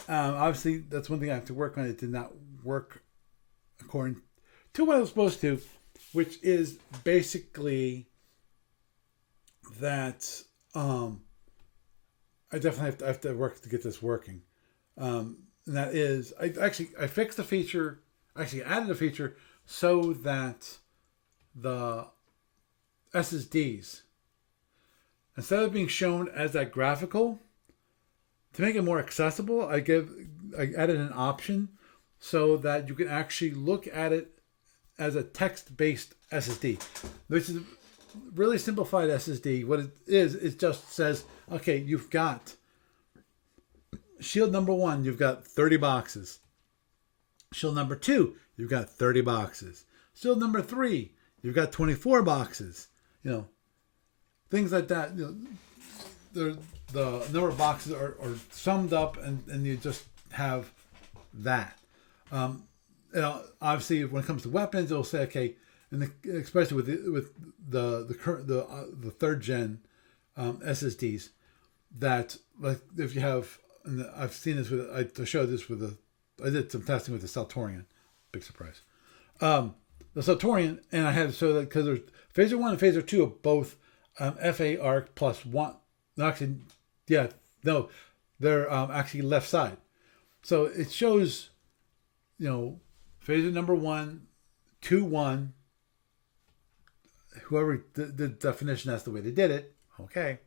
Obviously, that's one thing I have to work on. It did not work according to what I was supposed to, which is basically that I definitely have to work to get this working. And that is, I fixed the feature, actually added a feature so that the SSDs, instead of being shown as that graphical, to make it more accessible, I added an option so that you can actually look at it as a text-based SSD, which is really simplified SSD. What it is, it just says, okay, you've got shield number 1, you've got 30 boxes. Shield number 2, you've got 30 boxes. Shield number 3, you've got 24 boxes. You know, things like that. You know, the number of boxes are summed up, and you just have that. You know, obviously, when it comes to weapons, it'll say, okay, and especially with the third gen SSDs, that like if you have, and I've seen this with, I showed this with I did some testing with the Saltorian, big surprise. The Saltorian, and I had to show that because there's Phaser 1 and Phaser 2 are both FA arc plus 1. Actually, yeah, no, they're actually left side. So it shows, you know, Phaser number 1, 2, 1. Whoever did the definition, that's the way they did it. Okay.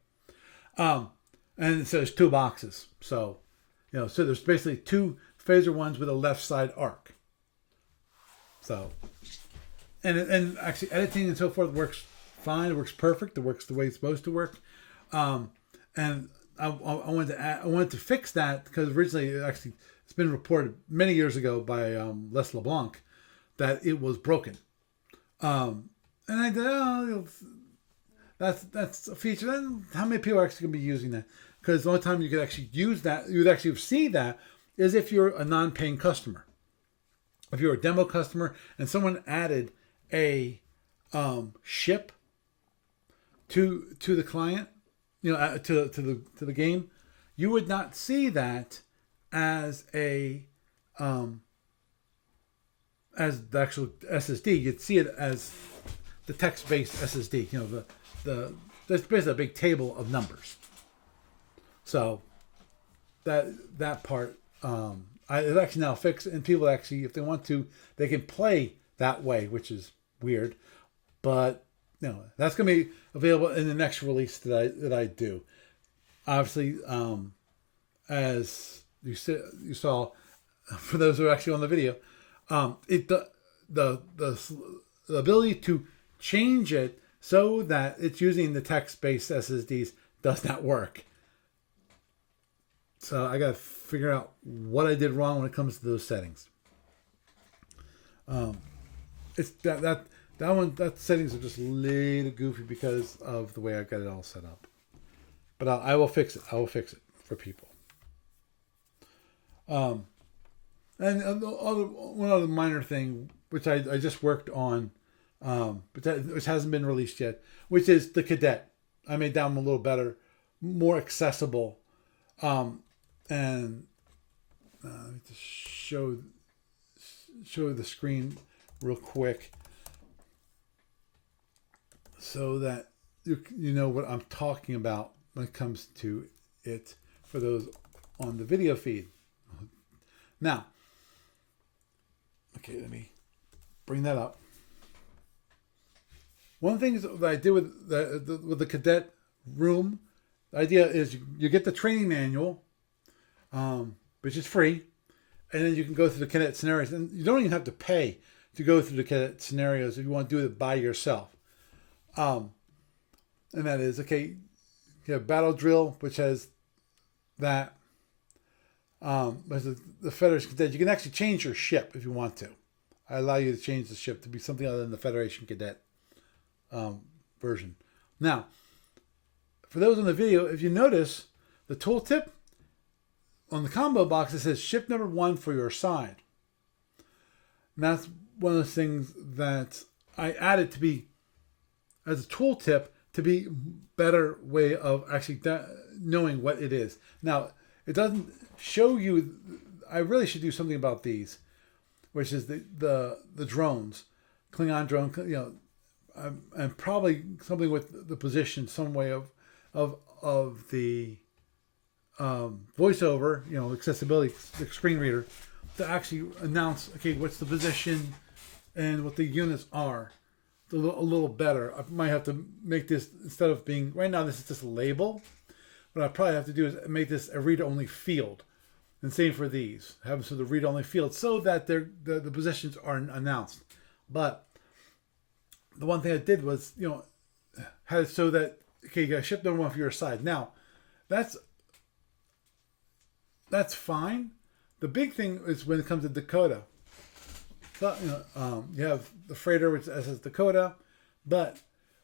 And it says 2 boxes. So, you know, so there's basically 2 Phaser 1s with a left side arc. So, and actually editing and so forth works fine. It works perfect. It works the way it's supposed to work. And I wanted to fix that because originally it's been reported many years ago by Les LeBlanc that it was broken. And I did, oh, that's a feature. Then how many people are actually going to be using that? Because the only time you could actually use that, you would actually see that, is if you're a non-paying customer. If you're a demo customer and someone added a ship to the client, you know, to the game, you would not see that as a as the actual SSD. You'd see it as the text-based SSD. You know, that's basically a big table of numbers. So that part, it's actually now fixed, and people actually, if they want to, they can play that way, which is weird, but you know, that's going to be available in the next release that I do. Obviously, as you saw, for those who are actually on the video, the ability to change it so that it's using the text-based SSDs does not work. So I got to figure out what I did wrong when it comes to those settings. It's that settings are just a little goofy because of the way I got it all set up. But I will fix it. I will fix it for people. And one other minor thing, which I just worked on, which hasn't been released yet, which is the Cadet. I made that one a little better, more accessible, and let me just show the screen real quick so that you know what I'm talking about when it comes to it for those on the video feed. Now, okay, let me bring that up. One of the things that I did with the Cadet room, the idea is you get the training manual, which is free, and then you can go through the Cadet scenarios. And you don't even have to pay to go through the Cadet scenarios if you want to do it by yourself. And that is, okay, you have Battle Drill, which has that. The Federation Cadet, you can actually change your ship if you want to. I allow you to change the ship to be something other than the Federation Cadet version. Now, for those on the video, if you notice the tooltip on the combo box, it says ship number 1 for your side. And that's one of those things that I added to be as a tooltip to be better way of actually knowing what it is. Now, it doesn't show you. I really should do something about these, which is the drones, Klingon drone, and probably something with the position, some way of the voiceover, accessibility, the screen reader, to actually announce, okay, what's the position and what the units are. A little better. I might have to make this, instead of being, right now this is just a label. What I probably have to do is make this a read-only field. And same for these. Have them so the read-only field so that the positions are announced. But the one thing I did was, had it so that, okay, you got ship number 1 for your side. Now, that's fine. The big thing is when it comes to Dakota. So, you have the freighter, which says Dakota, but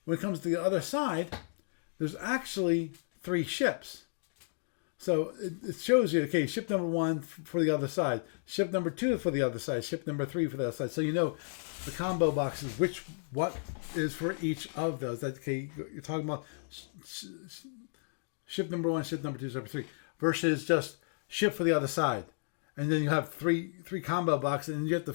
when it comes to the other side, there's actually 3 ships. So it shows you, okay, ship number 1 for the other side, ship number 2 for the other side, ship number 3 for the other side. So the combo boxes, what is for each of those. That, okay, you're talking about ship number 1, ship number 2, ship number 3, versus just ship for the other side. And then you have three combo boxes, and you have to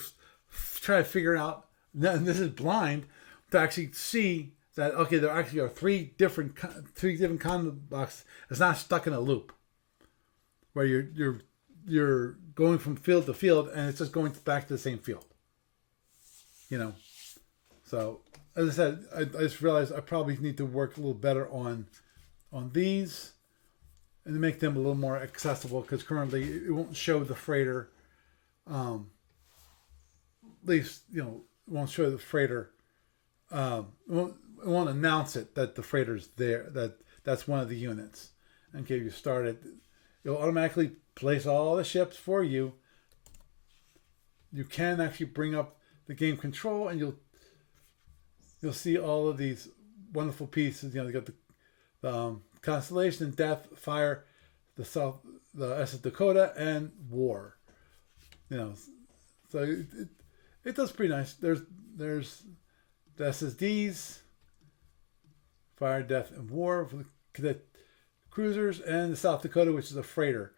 try to figure out, and this is blind, to actually see that, okay, there actually are three different combo boxes. It's not stuck in a loop where you're going from field to field and it's just going back to the same field. So as I said, I just realized I probably need to work a little better on these and to make them a little more accessible, because currently it won't show the freighter. At least, it won't show the freighter. It won't announce it that the freighter's there, that's one of the units, and get you started. It'll automatically place all the ships for you. You can actually bring up the game control, and you'll see all of these wonderful pieces. You got the Constellation, Death, Fire, the SS Dakota, and War. So it does pretty nice. There's the SSDs, Fire, Death, and War for the cadet cruisers, and the South Dakota, which is a freighter.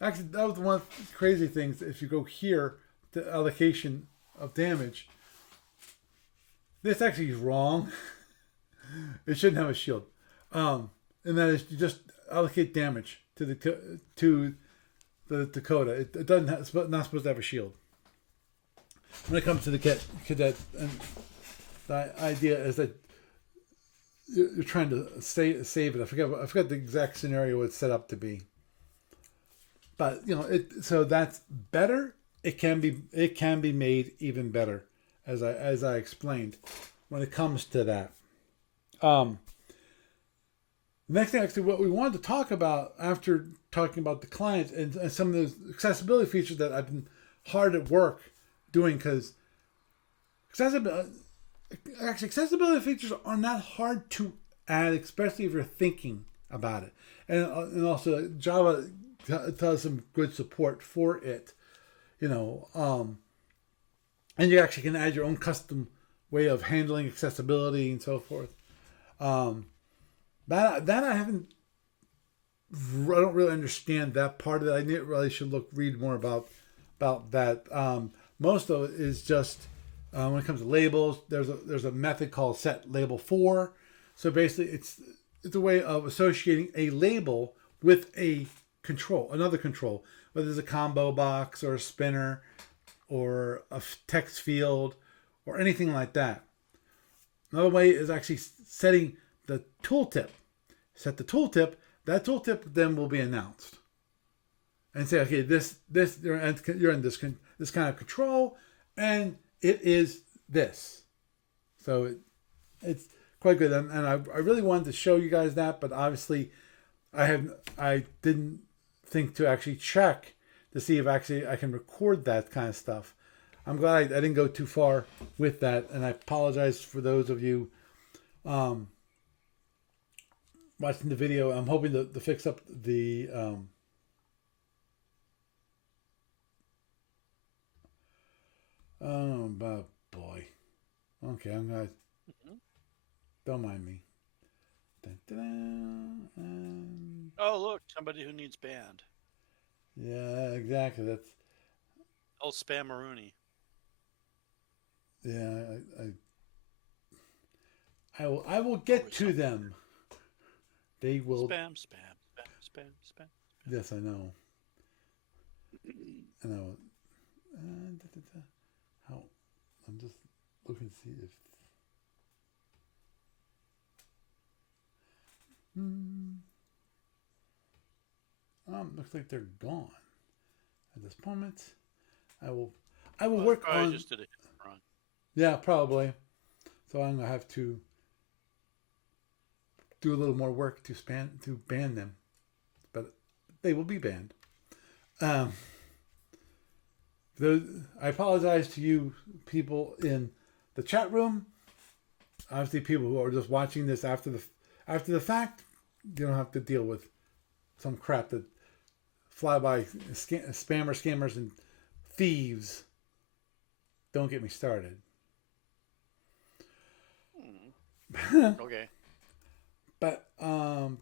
Actually, that was one of the crazy things. If you go here to allocation of damage, this actually is wrong. It shouldn't have a shield. And that is, you just allocate damage to the Dakota. It doesn't have, it's not supposed to have a shield. When it comes to the cadet, and the idea is that you're trying to save it. I forgot the exact scenario it's set up to be. But so that's better. It can be made even better, as I explained, when it comes to that. Next thing, actually, what we wanted to talk about after talking about the client and some of those accessibility features that I've been hard at work doing, because accessibility features are not hard to add, especially if you're thinking about it. And also Java does some good support for it, and you actually can add your own custom way of handling accessibility and so forth. That I don't really understand that part of it. I really should read more about that. Most of it is just when it comes to labels. There's a method called set label for. So basically, it's a way of associating a label with another control, whether it's a combo box or a spinner or a text field or anything like that. Another way is actually setting the tooltip. Set the tooltip. That tooltip then will be announced, and say, okay, this you're in this kind of control, and it is this. So it's quite good, and I really wanted to show you guys that, but obviously I didn't think to actually check to see if actually I can record that kind of stuff. I'm glad I didn't go too far with that, and I apologize for those of you watching the video. I'm hoping to fix up the oh boy. Okay, I'm gonna Hmm. don't mind me. Dun, dun, dun, Oh, look, somebody who needs banned. yeah, exactly. That's Oh, Spammaroony. yeah. I will get Or to something. them. They will. Spam, spam, spam, spam, spam. Yes, I know. I know. How? I'm just looking to see if. Hmm. Looks like they're gone at this moment. I will. I will Well, work probably on. just did a hit and run. Yeah, probably. So I'm gonna have to do a little more work to ban them, but they will be banned. Um, I apologize to you people in the chat room. Obviously, people who are just watching this after the fact, you don't have to deal with some crap that fly by spammer, scammers, and thieves. Don't get me started. Hmm. Okay. But You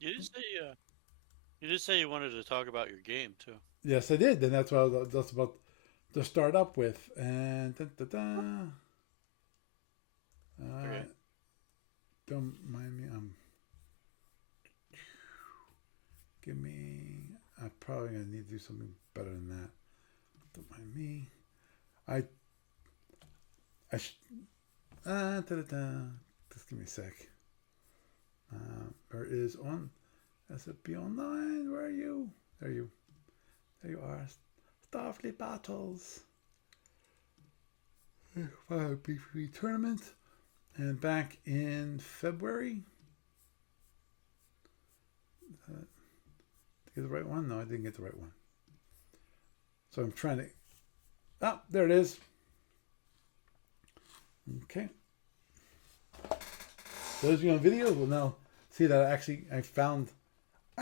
did say you did say you wanted to talk about your game too. yes, I did, and that's what I was just about to start up with. And uh, Okay. don't mind me. Give me. I'm probably gonna need to do something better than that. Don't mind me. I. I. Just give me a sec. Where is on? SFP online. Where are you? There you. There you are. Starfleet battles. BFB tournament. And back in February. Get the right one? No, I didn't get the right one. So I'm trying to. Ah, there it is. Okay. Those of you on video will now see that I found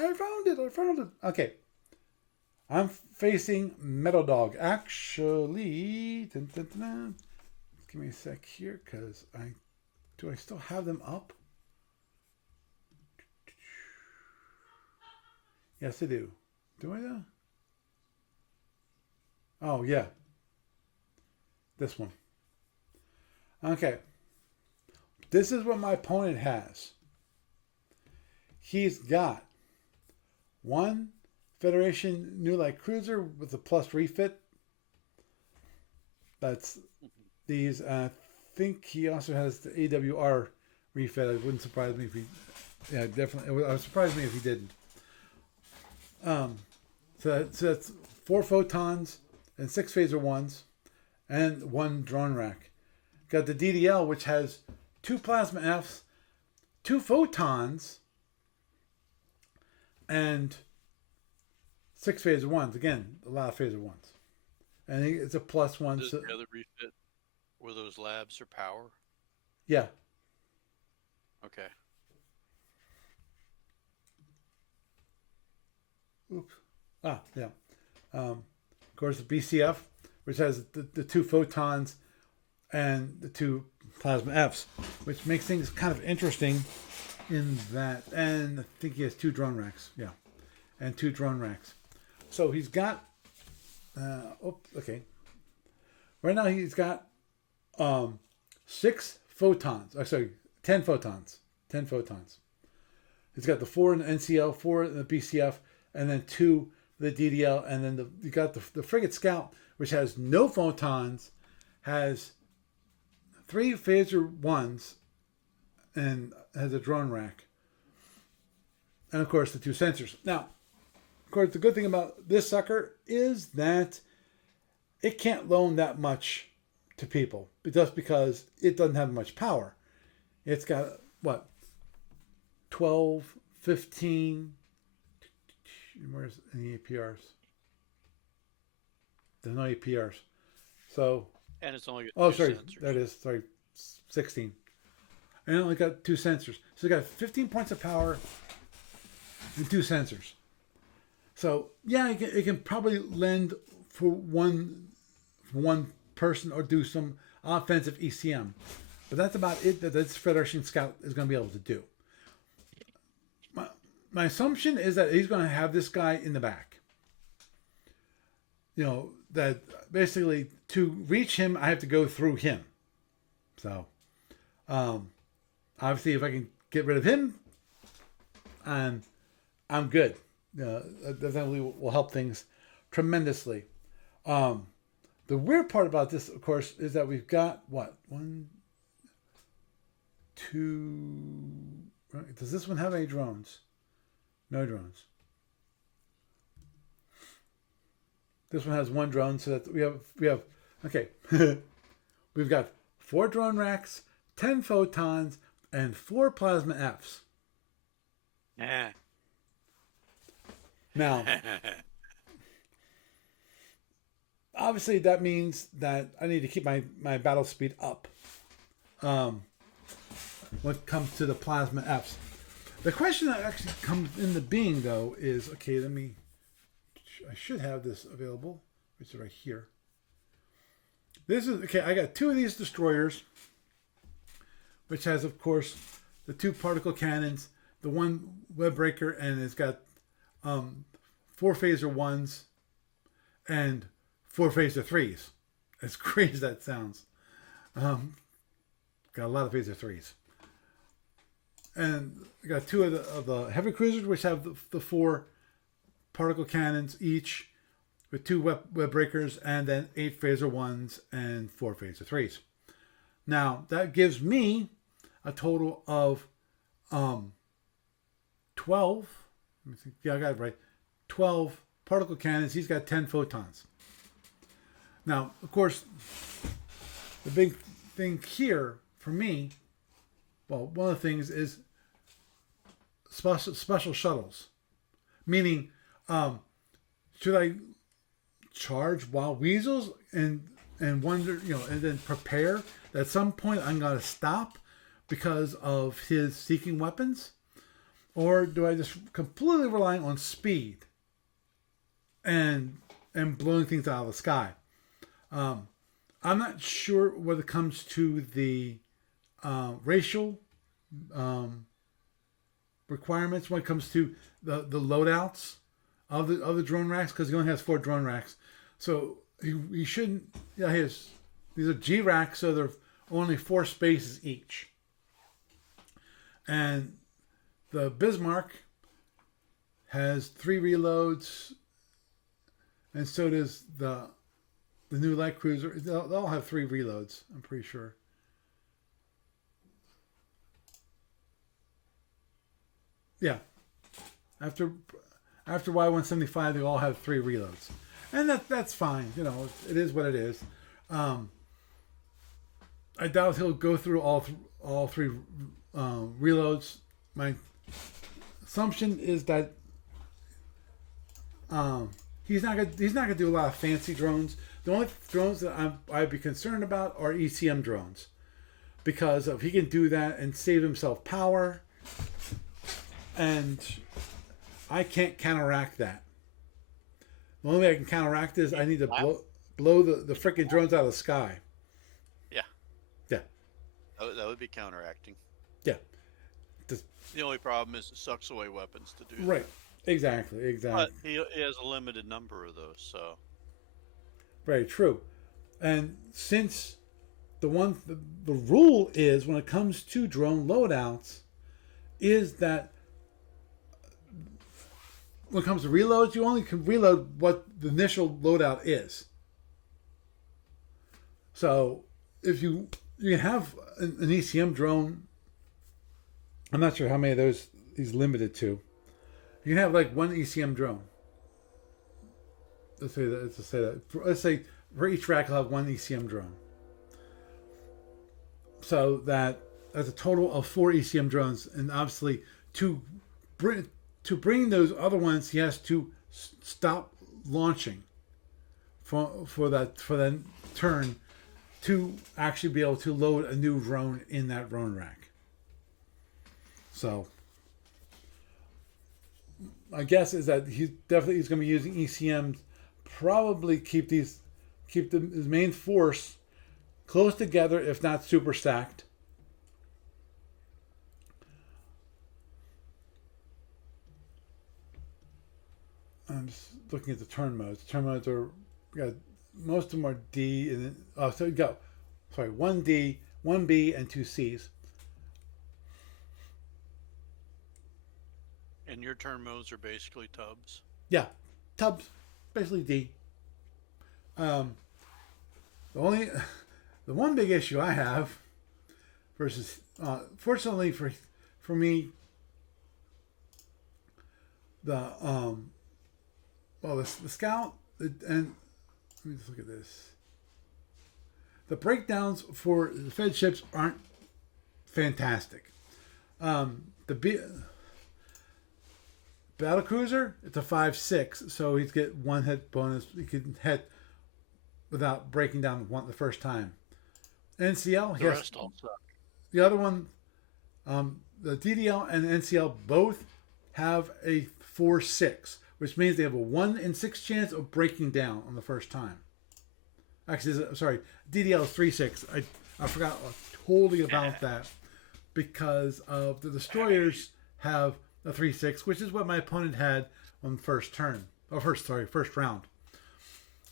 it. Okay. I'm facing Metal Dog. Actually, give me a sec here, because do I still have them up? Yes, I do. Do I though? Oh yeah, this one. Okay. This is what my opponent has. He's got one Federation New Light Cruiser with a plus refit. That's Mhm. these. I think he also has the AWR refit. It wouldn't surprise me if he. Yeah, definitely. It would surprise me if he didn't. So that's 4 photons and 6 phaser 1s and 1 drone rack. Got the DDL, which has 2 plasma Fs, 2 photons, and 6 phaser 1s. Again, a lot of phaser 1s. And it's a plus one. Does So, the other refit were those labs or power? yeah. Okay. Oops. Yeah. Of course, the BCF, which has the 2 photons and the 2 plasma Fs, which makes things kind of interesting in that. And I think he has 2 drone racks. Yeah. And 2 drone racks. So he's got. Okay. Right now he's got 6 photons. Sorry, 10 photons. 10 photons. He's got the 4 in the NCL, 4 in the BCF, and then 2 the DDL, and then you got the Frigate Scout, which has no photons, has 3 phaser 1s, and has a drone rack, and of course the 2 sensors. Now, of course, the good thing about this sucker is that it can't loan that much to people, just because it doesn't have much power. It's got what, 12, 15. Where's any APRs? There's no APRs. So, And it's only got oh, two sorry, sensors. that is, sorry, 16. and it only got 2 sensors. So it got 15 points of power and 2 sensors. So yeah, it can probably lend for one person or do some offensive ECM, but that's about it that this Federation Scout is going to be able to do. My assumption is that he's going to have this guy in the back. You know, that basically to reach him, I have to go through him. So, obviously, if I can get rid of him, I'm good. That definitely will help things tremendously. The weird part about this, of course, is that we've got what? 1, 2. Does this one have any drones? No drones. This one has 1 drone, so that we have okay. We've got 4 drone racks, 10 photons, and 4 plasma Fs. Yeah. Now, obviously, that means that I need to keep my battle speed up. When it comes to the plasma Fs, the question that actually comes into being though is, okay, I should have this available, which is right here. This is okay. I got 2 of these destroyers, which has, of course, the 2 particle cannons, the 1 web breaker, and it's got 4 phaser 1s and 4 phaser 3s. As crazy as that sounds, got a lot of phaser 3s. And I got 2 of the heavy cruisers, which have the 4 particle cannons each, with 2 web breakers, and then 8 phaser 1s and 4 phaser 3s. Now, that gives me a total of 12. Let me see. Yeah, I got it right. 12 particle cannons. He's got 10 photons. Now, of course, the big thing here for me, well, one of the things is special shuttles. Meaning, should I charge Wild Weasels and wonder, and then prepare that at some point I'm going to stop because of his seeking weapons? Or do I just completely rely on speed and blowing things out of the sky? I'm not sure when it comes to the racial requirements, when it comes to the loadouts of the drone racks, because he only has 4 drone racks. So he shouldn't. Yeah, these are G racks, so they're only 4 spaces each. And the Bismarck has 3 reloads, and so does the new light cruiser. They'll all have 3 reloads, I'm pretty sure. Yeah. After Y175, they all have 3 reloads. And that's fine. It is what it is. I doubt he'll go through all 3 reloads. My assumption is that he's not gonna do a lot of fancy drones. The only drones that I'd be concerned about are ECM drones, because if he can do that and save himself power, and I can't counteract that. The only way I can counteract is I need to blow the freaking drones out of the sky. Yeah. Yeah. That would be counteracting. Yeah. The only problem is it sucks away weapons to do that. Right. Exactly. But he has a limited number of those, so. Very true. And since the rule is, when it comes to drone loadouts, is that when it comes to reloads, you only can reload what the initial loadout is. So if you can have an ECM drone, I'm not sure how many of those he's limited to. You can have like 1 ECM drone. Let's say that. Let's say for each rack, I'll have 1 ECM drone. So that's a total of 4 ECM drones, and obviously to bring those other ones, he has to stop launching for that turn to actually be able to load a new drone in that drone rack. So my guess is that he's going to be using ECMs. Probably keep his main force close together, if not super stacked. I'm just looking at the turn modes. Turn modes are most of them are D and so you go. Sorry, 1D, 1B, and 2 Cs. And your turn modes are basically tubs. Yeah, tubs, basically D. The one big issue I have versus fortunately for me, the the scout and let me just look at this. The breakdowns for the Fed ships aren't fantastic. The battle cruiser, it's a 5.6, so he'd get one hit bonus. He could hit without breaking down the first time. NCL, The rest all suck. The other one, the DDL and NCL both have a 4.6, which means they have a 1 in 6 chance of breaking down on the first time. Actually, sorry, DDL is 3.6. I forgot totally about that because of the destroyers have a 3.6, which is what my opponent had on the first turn. First round.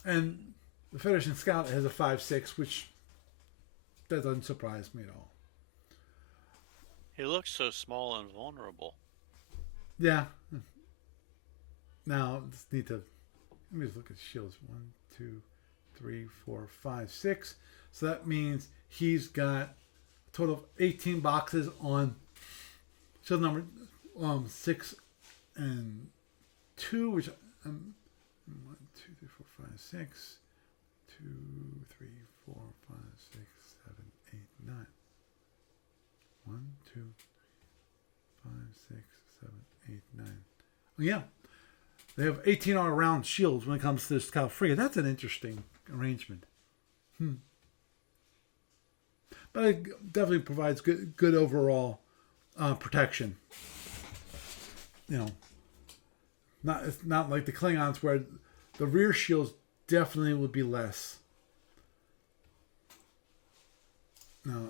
And the Federation Scout has a 5.6, which that doesn't surprise me at all. He looks so small and vulnerable. Yeah. Now, just need to let me just look at shields. 1, 2, 3, 4, 5, 6. So that means he's got a total of 18 boxes on shield number 6 and 2, which 1, 2, 3, 4, 5, 6, 2, 3, 4, 5, 6, 7, 8, 9. 1, 2, 5, 6, 7, 8, 9. Oh, yeah. They have 18 all around shields when it comes to the Scout Frigate. That's an interesting arrangement. But it definitely provides good overall protection. It's not like the Klingons where the rear shields definitely would be less. Now,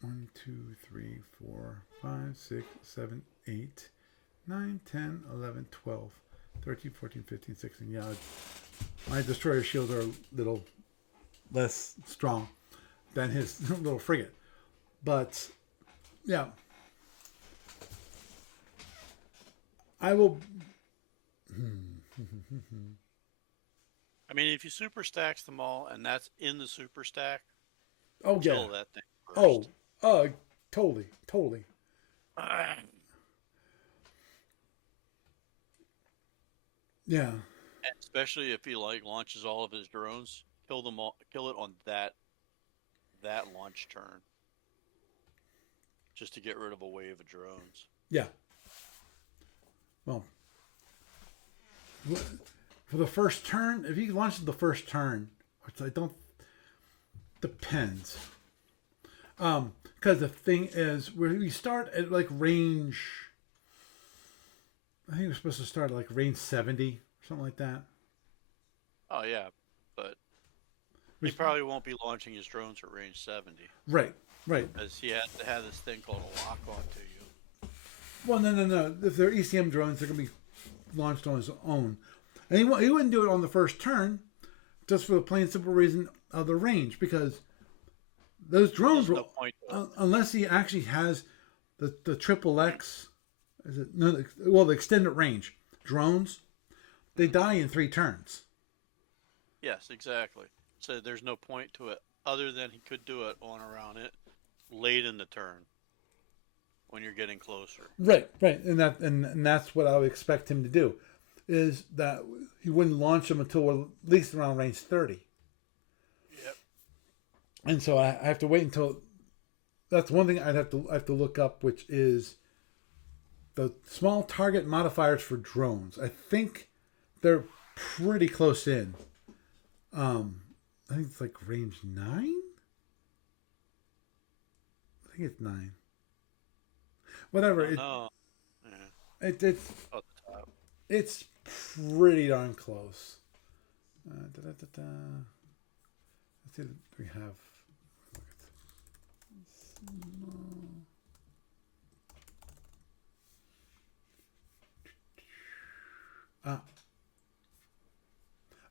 1, 2, 3, 4, 5, 6, 7, 8, 9, 10, 11, 12, 13, 14, 15, 16. Yeah, my destroyer shields are a little less strong than his little frigate. But, yeah. I will... I mean, if you super stacks them all, and that's in the super stack, Oh, yeah. kill that thing first. Totally. Yeah. And especially if he launches all of his drones, kill them all. Kill it on that launch turn, just to get rid of a wave of drones. Yeah. Well, for the first turn, if he launches the first turn, which I don't, depends. Because the thing is, where we start at like range, I think we're supposed to start at like range 70, something like that. Oh yeah, but he probably won't be launching his drones at range 70. Right. Because he has to have this thing called a lock on to you. Well, no. If they're ECM drones, they're going to be launched on his own. And he wouldn't do it on the first turn, just for the plain simple reason of the range, because those drones, unless he actually has the triple X, the extended range drones, they die in 3 turns. Yes, exactly. So there's no point to it other than he could do it on around it late in the turn when you're getting closer. Right, and that's what I would expect him to do, is that he wouldn't launch them until at least around range 30. Yep. And so I have to wait until. That's one thing I'd have to look up, which is the small target modifiers for drones. I think they're pretty close in. I think it's like range 9. I think it's 9. whatever. Oh no. Yeah. It's Up the top. it's pretty darn close. Da, da, da, da. Let's see. We have.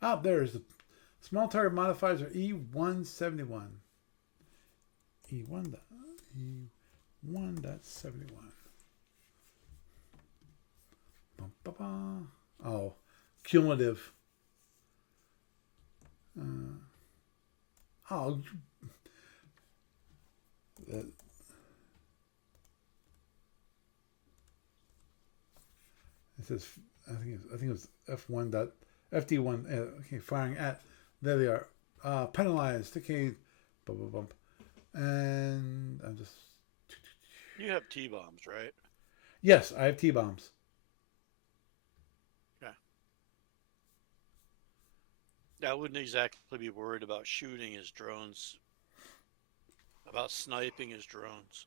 Ah, there's the small target modifiers are E171. E1 E1.71. Bum, ba, ba. Oh, cumulative. Oh, uh, it says I think it was F1 dot FD1. Okay, firing at. There they are. Penalized. Okay, bum, bum, bum. And I'm just. You have T bombs, right? Yes, I have T bombs. Yeah. I wouldn't exactly be worried about shooting his drones, about sniping his drones.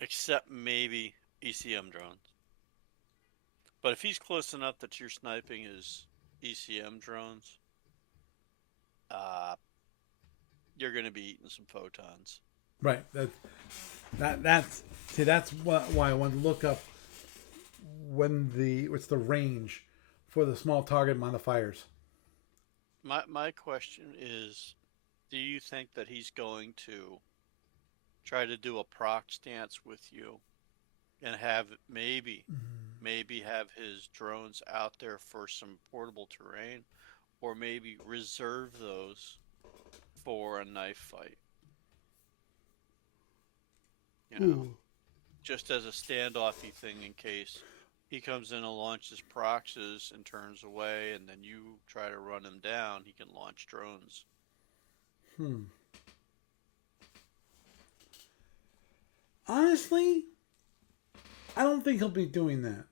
Except maybe ECM drones. But if he's close enough that you're sniping his ECM drones, uh, you're going to be eating some photons. Right. That's why I wanted to look up what's the range for the small target modifiers. My question is, do you think that he's going to try to do a proc stance with you and have maybe have his drones out there for some portable terrain, or maybe reserve those for a knife fight, you know, Ooh. just as a standoffy thing in case he comes in and launches proxies and turns away, and then you try to run him down, he can launch drones. Honestly, I don't think he'll be doing that.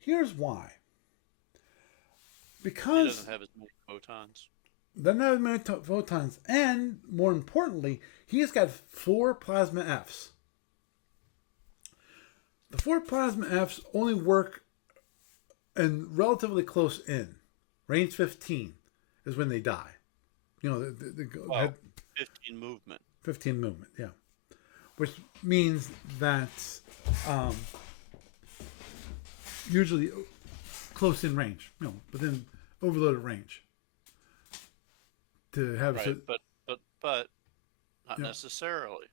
Here's why. He Because doesn't have as many photons. they're not as many photons, and more importantly, he's got 4 plasma Fs. The 4 plasma Fs only work in relatively close in. Range 15 is when they die. You know, they Well, 15 movement. 15 movement, yeah. Which means that um, usually close in range, you know, within overloaded range. To have Right, but not yeah, necessarily,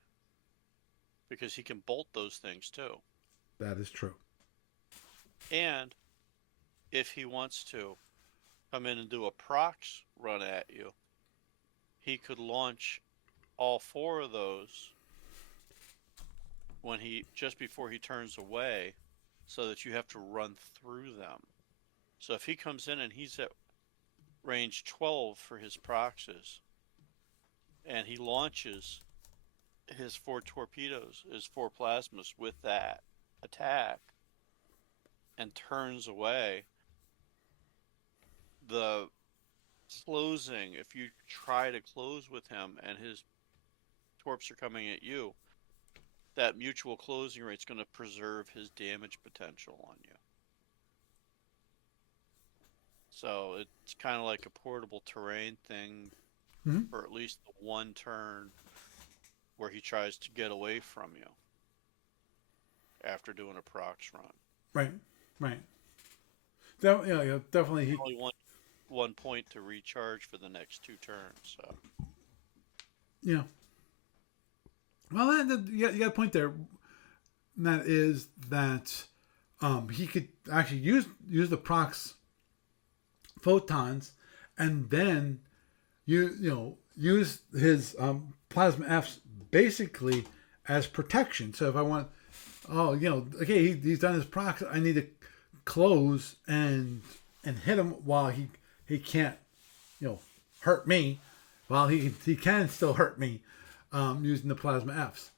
because he can bolt those things too. that is true. And if he wants to come in and do a prox run at you, he could launch all 4 of those when he just before he turns away, so that you have to run through them. So if he comes in and he's at range 12 for his proxies, and he launches his 4 torpedoes, his 4 plasmas with that attack, and turns away, the closing, if you try to close with him and his torps are coming at you, that mutual closing rate is going to preserve his damage potential on you. So it's kind of like a portable terrain thing for at least the one turn where he tries to get away from you after doing a prox run. Right, right. Yeah, definitely. Only one point to recharge for the next 2 turns. So Yeah. Well, you got a point there. And that is that he could actually use the prox photons, and then use his plasma Fs basically as protection. So if I want, okay, he's done his prox, I need to close and hit him while he can't, hurt me. While he can still hurt me using the plasma Fs.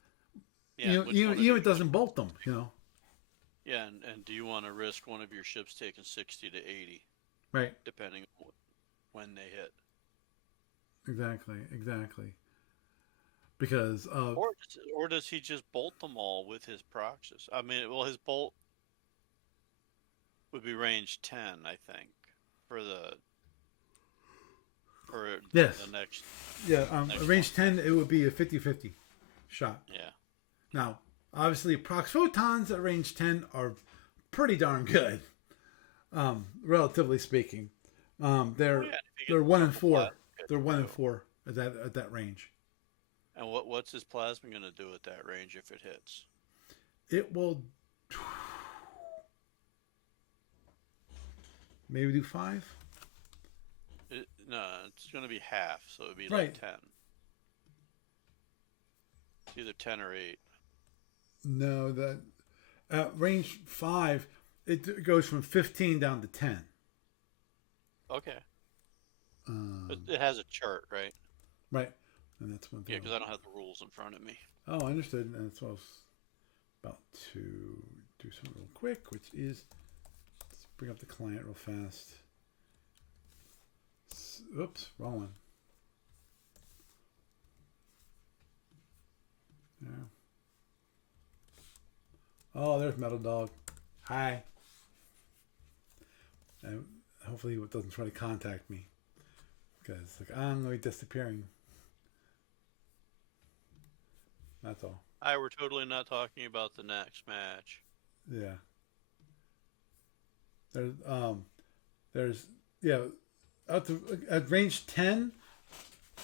yeah, Even if it doesn't bolt them, yeah, and do you want to risk one of your ships taking 60 to 80, Right. depending on when they hit? Exactly. because of Or does he just bolt them all with his Proxus? I mean, well, his bolt would be range 10, I think, for the yes, next yeah. one. Range 10, it would be a 50-50 shot. Yeah. Now, obviously, prox photons at range 10 are pretty darn good, relatively speaking. Oh They're yeah. If you get they're one and triple plasma four. hit They're one and too. four at that range. And what's his plasma going to do at that range if it hits? It will maybe do 5. No, it's going to be half, so it'd be like Right. 10. It's either 10 or 8. No, that range 5, it goes from 15 down to 10. Okay. Um, It has a chart, right? right, and that's one Yeah, thing. because I don't have the rules in front of me. Oh, I understood, and that's what I was about to do something real quick, which is let's bring up the client real fast. Oops, wrong one. Yeah. Oh, there's Metal Dog. Hi. And hopefully he doesn't try to contact me because like I'm going to be disappearing. That's all. We're totally not talking about the next match. Yeah. There's there's yeah up to, at range 10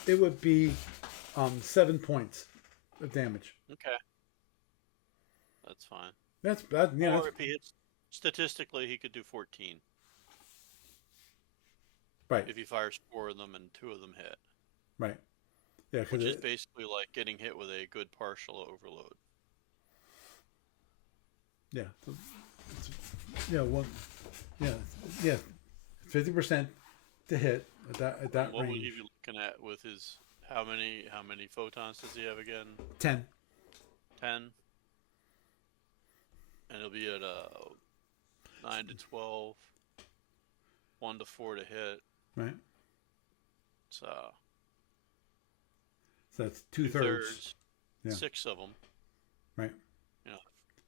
it would be 7 points of damage. Okay, that's fine. That's that. Yeah, Or that's if he hits, statistically, he could do 14 right. if he fires 4 of them and 2 of them hit, Right. Yeah, which is because basically like getting hit with a good partial overload. yeah, yeah, one, yeah, yeah, 50% to hit at And that what would he range. be looking at with his how many photons does he have again? 10. 10, and he'll be at 9 to 12, 1 to 4 to hit. Right. So So that's two 2/3. thirds, Yeah. 6 of them. Right. You know,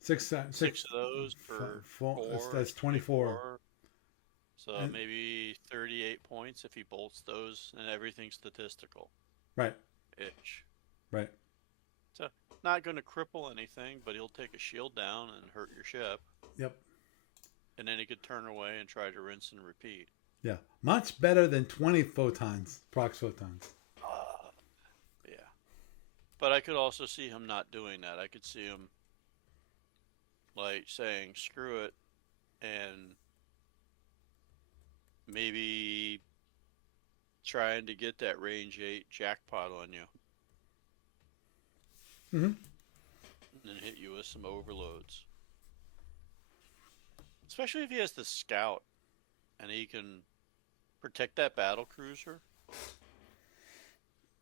Six. 6 of those for That's four, 24. 24. So And maybe 38 points if he bolts those, and everything's statistical right. ish. Right. So not going to cripple anything, but he'll take a shield down and hurt your ship, Yep. and then he could turn away and try to rinse and repeat. Yeah. Much better than 20 photons. Prox photons. Yeah. But I could also see him not doing that. I could see him like saying screw it and maybe trying to get that range 8 jackpot on you Mm-hmm. and then hit you with some overloads. Especially if he has the scout and he can protect that battle cruiser.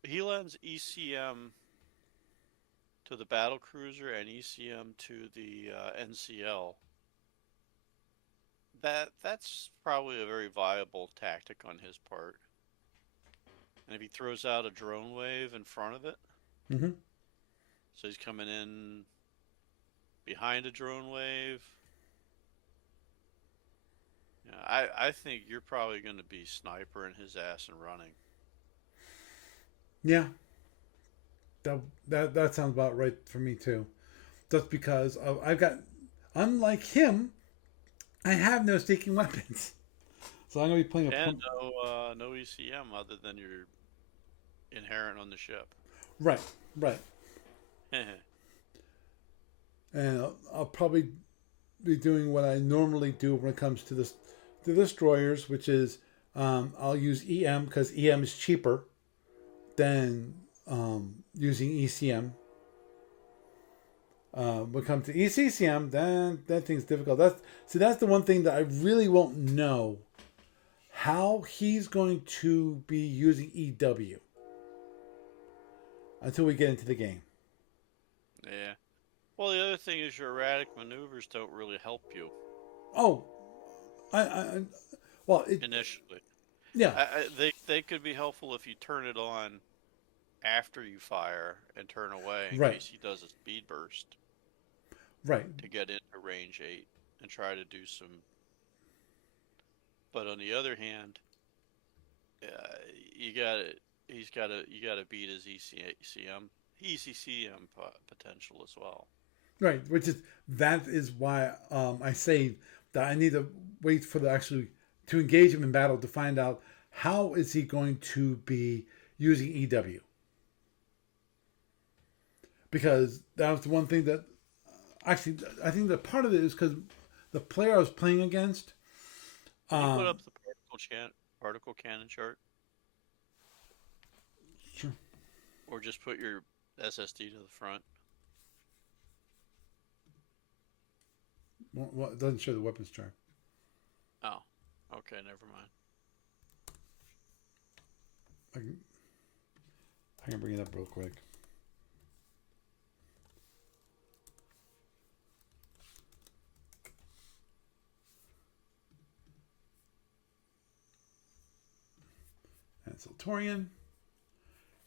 He lends ECM to the battle cruiser and ECM to the NCL. That's probably a very viable tactic on his part. And if he throws out a drone wave in front of it, Mm-hmm. so he's coming in behind a drone wave. Yeah, I think you're probably going to be snipering his ass and running. Yeah. That sounds about right for me too. Just because I've got, unlike him, I have no sneaking weapons. So I'm gonna be playing a And no ECM other than your inherent on the ship. right, right, and I'll probably be doing what I normally do when it comes to this to destroyers, which is I'll use EM because EM is cheaper than using ECM. When it comes to ECCM, then that thing's difficult. That's the one thing that I really won't know how he's going to be using EW until we get into the game. Yeah. Well, the other thing is your erratic maneuvers don't really help you Oh, I well, initially. yeah, They could be helpful if you turn it on after you fire and turn away in Right. case he does a speed burst Right. to get into range 8 and try to do some. But on the other hand, you got to you got to beat his ECCM potential as well. Right. That is why I say that I need to wait for the actually to engage him in battle to find out how is he going to be using EW, because that was the one thing that actually I think that part of it is because the player I was playing against. Can you put up the particle cannon chart, Sure. or just put your SSD to the front? Well, it doesn't show the weapons chart. Oh, okay, never mind. I can, I can bring it up real quick. And Torian.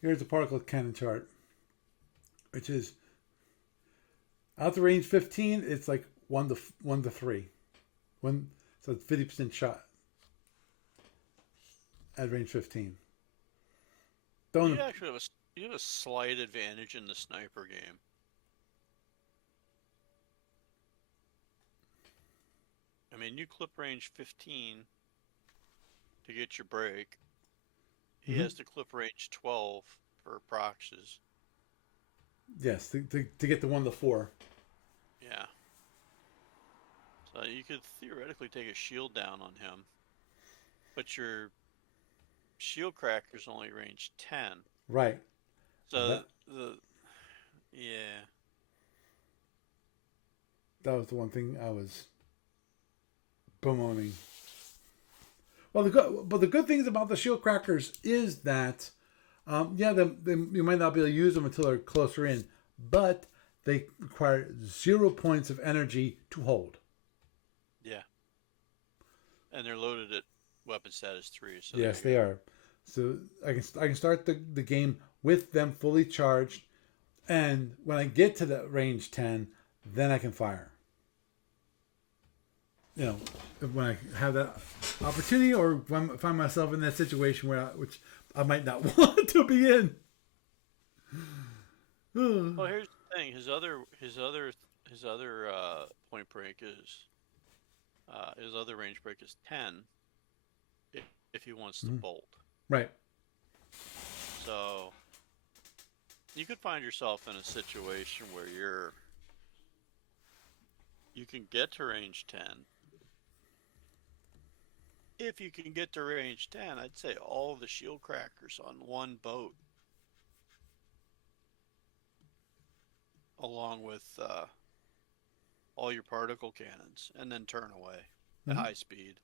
Here's the particle cannon chart, which is out to range 15. It's like 1 to 3, so it's 50% shot at range 15. You Don't actually you have a slight advantage in the sniper game. I mean, you clip range 15 to get your break. He has to clip range 12 for proxies. yes to get the 1 to 4. Yeah. So you could theoretically take a shield down on him, but your shield cracker's only range 10. Right. So That yeah. that was the one thing I was bemoaning. Well, the good things about the shield crackers is that, you might not be able to use them until they're closer in, but they require 0 points of energy to hold. Yeah. And they're loaded at weapon status 3. So Yes, they are. So I can start the game with them fully charged, and when I get to the range 10, then I can fire. When I have that opportunity, or when I find myself in that situation which I might not want to be in. Well, here's the thing. His other point break is his other range break is 10 if he wants to bolt. Right. So you could find yourself in a situation where you can get to range 10. If you can get to range 10, I'd say all the shield crackers on one boat, along with all your particle cannons, and then turn away at high speed.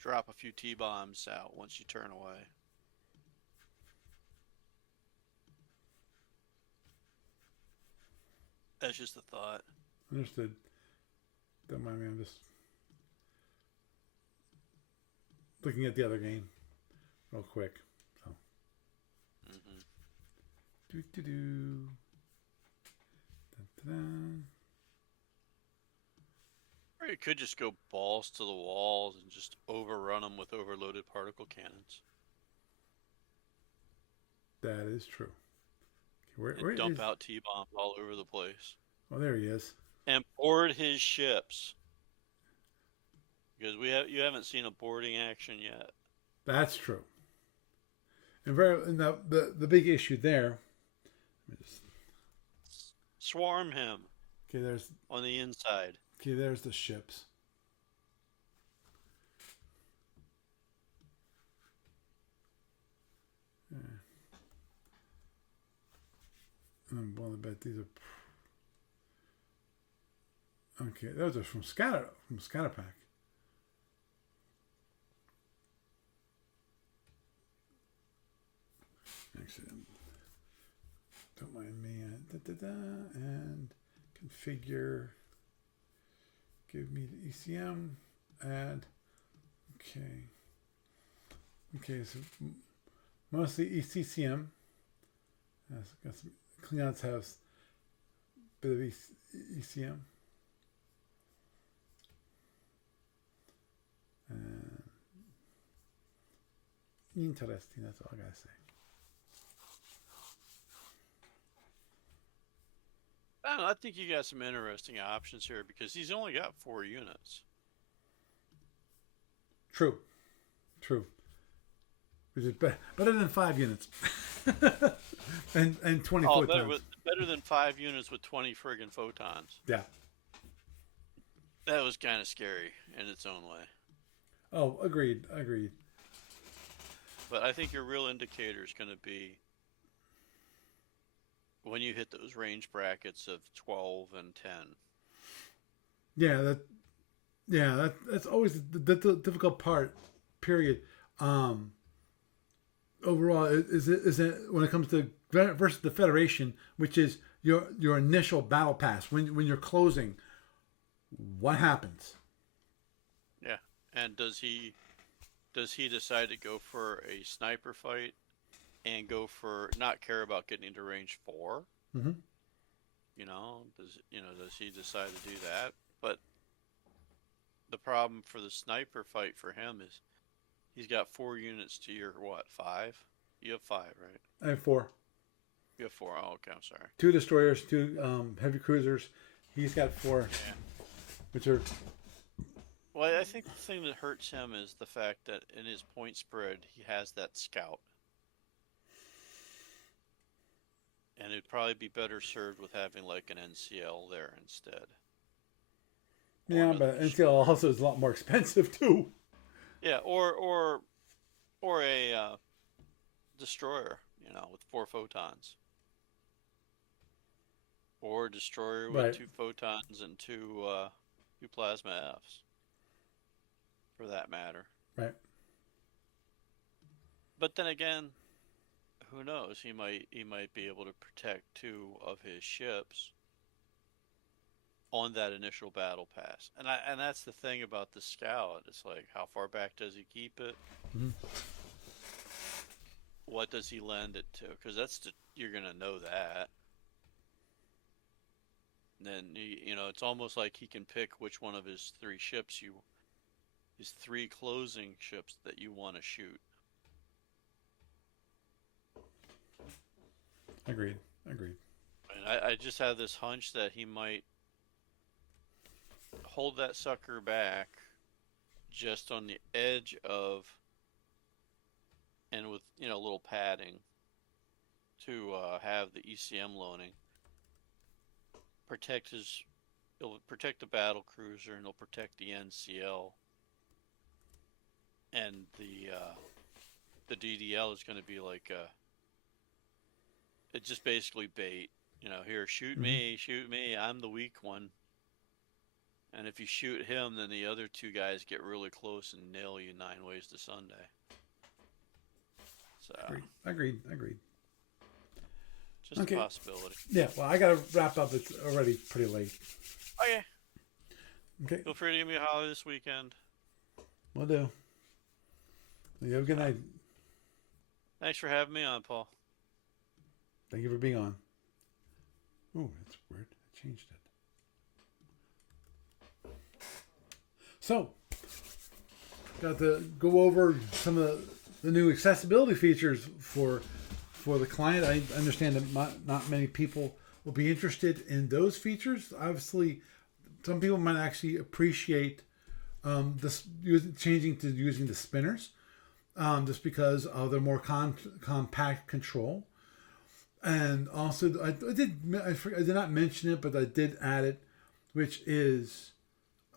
Drop a few T-bombs out once you turn away. That's just a thought. Understood. Don't mind me. I'm just looking at the other game real quick. So. Do do do. Or you could just go balls to the walls and just overrun them with overloaded particle cannons. That is true. And dump out T-bombs all over the place. Oh, there he is. And board his ships. Because you haven't seen a boarding action yet. That's true. And the big issue there. Let me just... Swarm him. Okay, there's on the inside. Okay, there's the ships. Yeah. I'm willing to bet these are. Okay, those are from Scatter Pack. Actually, don't mind me. And configure. Give me the ECM. Add. Okay. Okay, so mostly ECCM. Yes, got some Klingons have a bit of ECM. Interesting, that's all I gotta say. I don't know, I think you got some interesting options here because he's only got 4 units. True. Which is better than 5 units. and 20 Oh, photons. better than 5 units with 20 friggin' photons. Yeah. That was kind of scary in its own way. Oh, agreed. But I think your real indicator is going to be when you hit those range brackets of 12 and 10. That's always the difficult part. Period. Overall, is it when it comes to versus the Federation, which is your initial battle pass when you're closing, what happens? Yeah, and does he decide to go for a sniper fight and go for not care about getting into range 4? Mm-hmm. Does he decide to do that? But the problem for the sniper fight for him is he's got 4 units to your what, 5? You have 5, right? I have 4. You have 4. Oh, okay, I'm sorry. 2 destroyers, 2 heavy cruisers. He's got 4, Yeah. which are. Well, I think the thing that hurts him is the fact that in his point spread he has that scout, and it'd probably be better served with having like an NCL there instead. Yeah, but NCL also is a lot more expensive too. Yeah, or a destroyer, with 4 photons, or a destroyer with Right. 2 photons and 2 plasma Fs, for that matter. Right. But then again, who knows? He might be able to protect 2 of his ships on that initial battle pass. And that's the thing about the scout. It's like, how far back does he keep it? Mm-hmm. What does he lend it to? Because you're gonna know that. And then it's almost like he can pick which one of his 3 ships his 3 closing ships that you want to shoot. Agreed. And I just have this hunch that he might hold that sucker back just on the edge of, and with a little padding to have the ECM loaning he'll protect the battle cruiser, and he'll protect the NCL, and the DDL is going to be like it's just basically bait. Here, shoot me, I'm the weak one. And if you shoot him, then the other 2 guys get really close and nail you 9 ways to Sunday. So Agreed. just a possibility. Yeah, well, I gotta wrap up. It's already pretty late. Okay. Feel free to give me a holler this weekend. Will do. You have a good night. Thanks for having me on, Paul. Thank you for being on. Oh, that's weird. I changed it. So, got to go over some of the new accessibility features for the client. I understand that not many people will be interested in those features. Obviously, some people might actually appreciate changing to using the spinners, just because of their more compact control. And also, I did not mention it, but I did add it, which is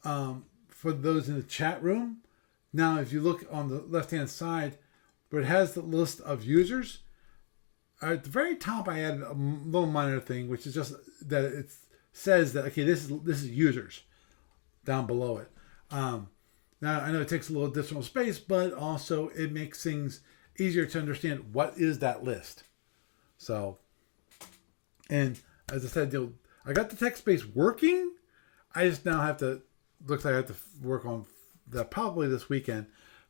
for those in the chat room. Now, if you look on the left-hand side, where it has the list of users, at the very top, I added a little minor thing, which is just that it says that, okay, this is users down below it. Now, I know it takes a little additional space, but also it makes things easier to understand what is that list. So, and as I said, I got the text space working. I just now looks like I have to work on that probably this weekend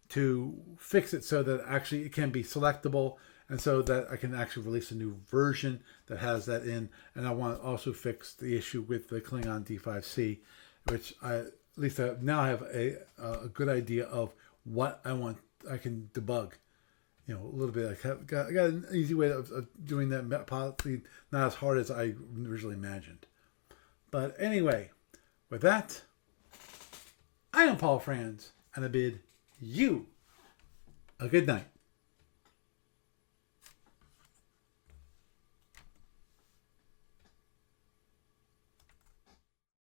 to fix it so that actually it can be selectable and so that I can actually release a new version that has that in. And I want to also fix the issue with the Klingon D5C, which at least now I have a good idea of what I want. I can debug, a little bit. I got an easy way of doing that, possibly not as hard as I originally imagined. But anyway, with that, I am Paul Franz, and I bid you a good night.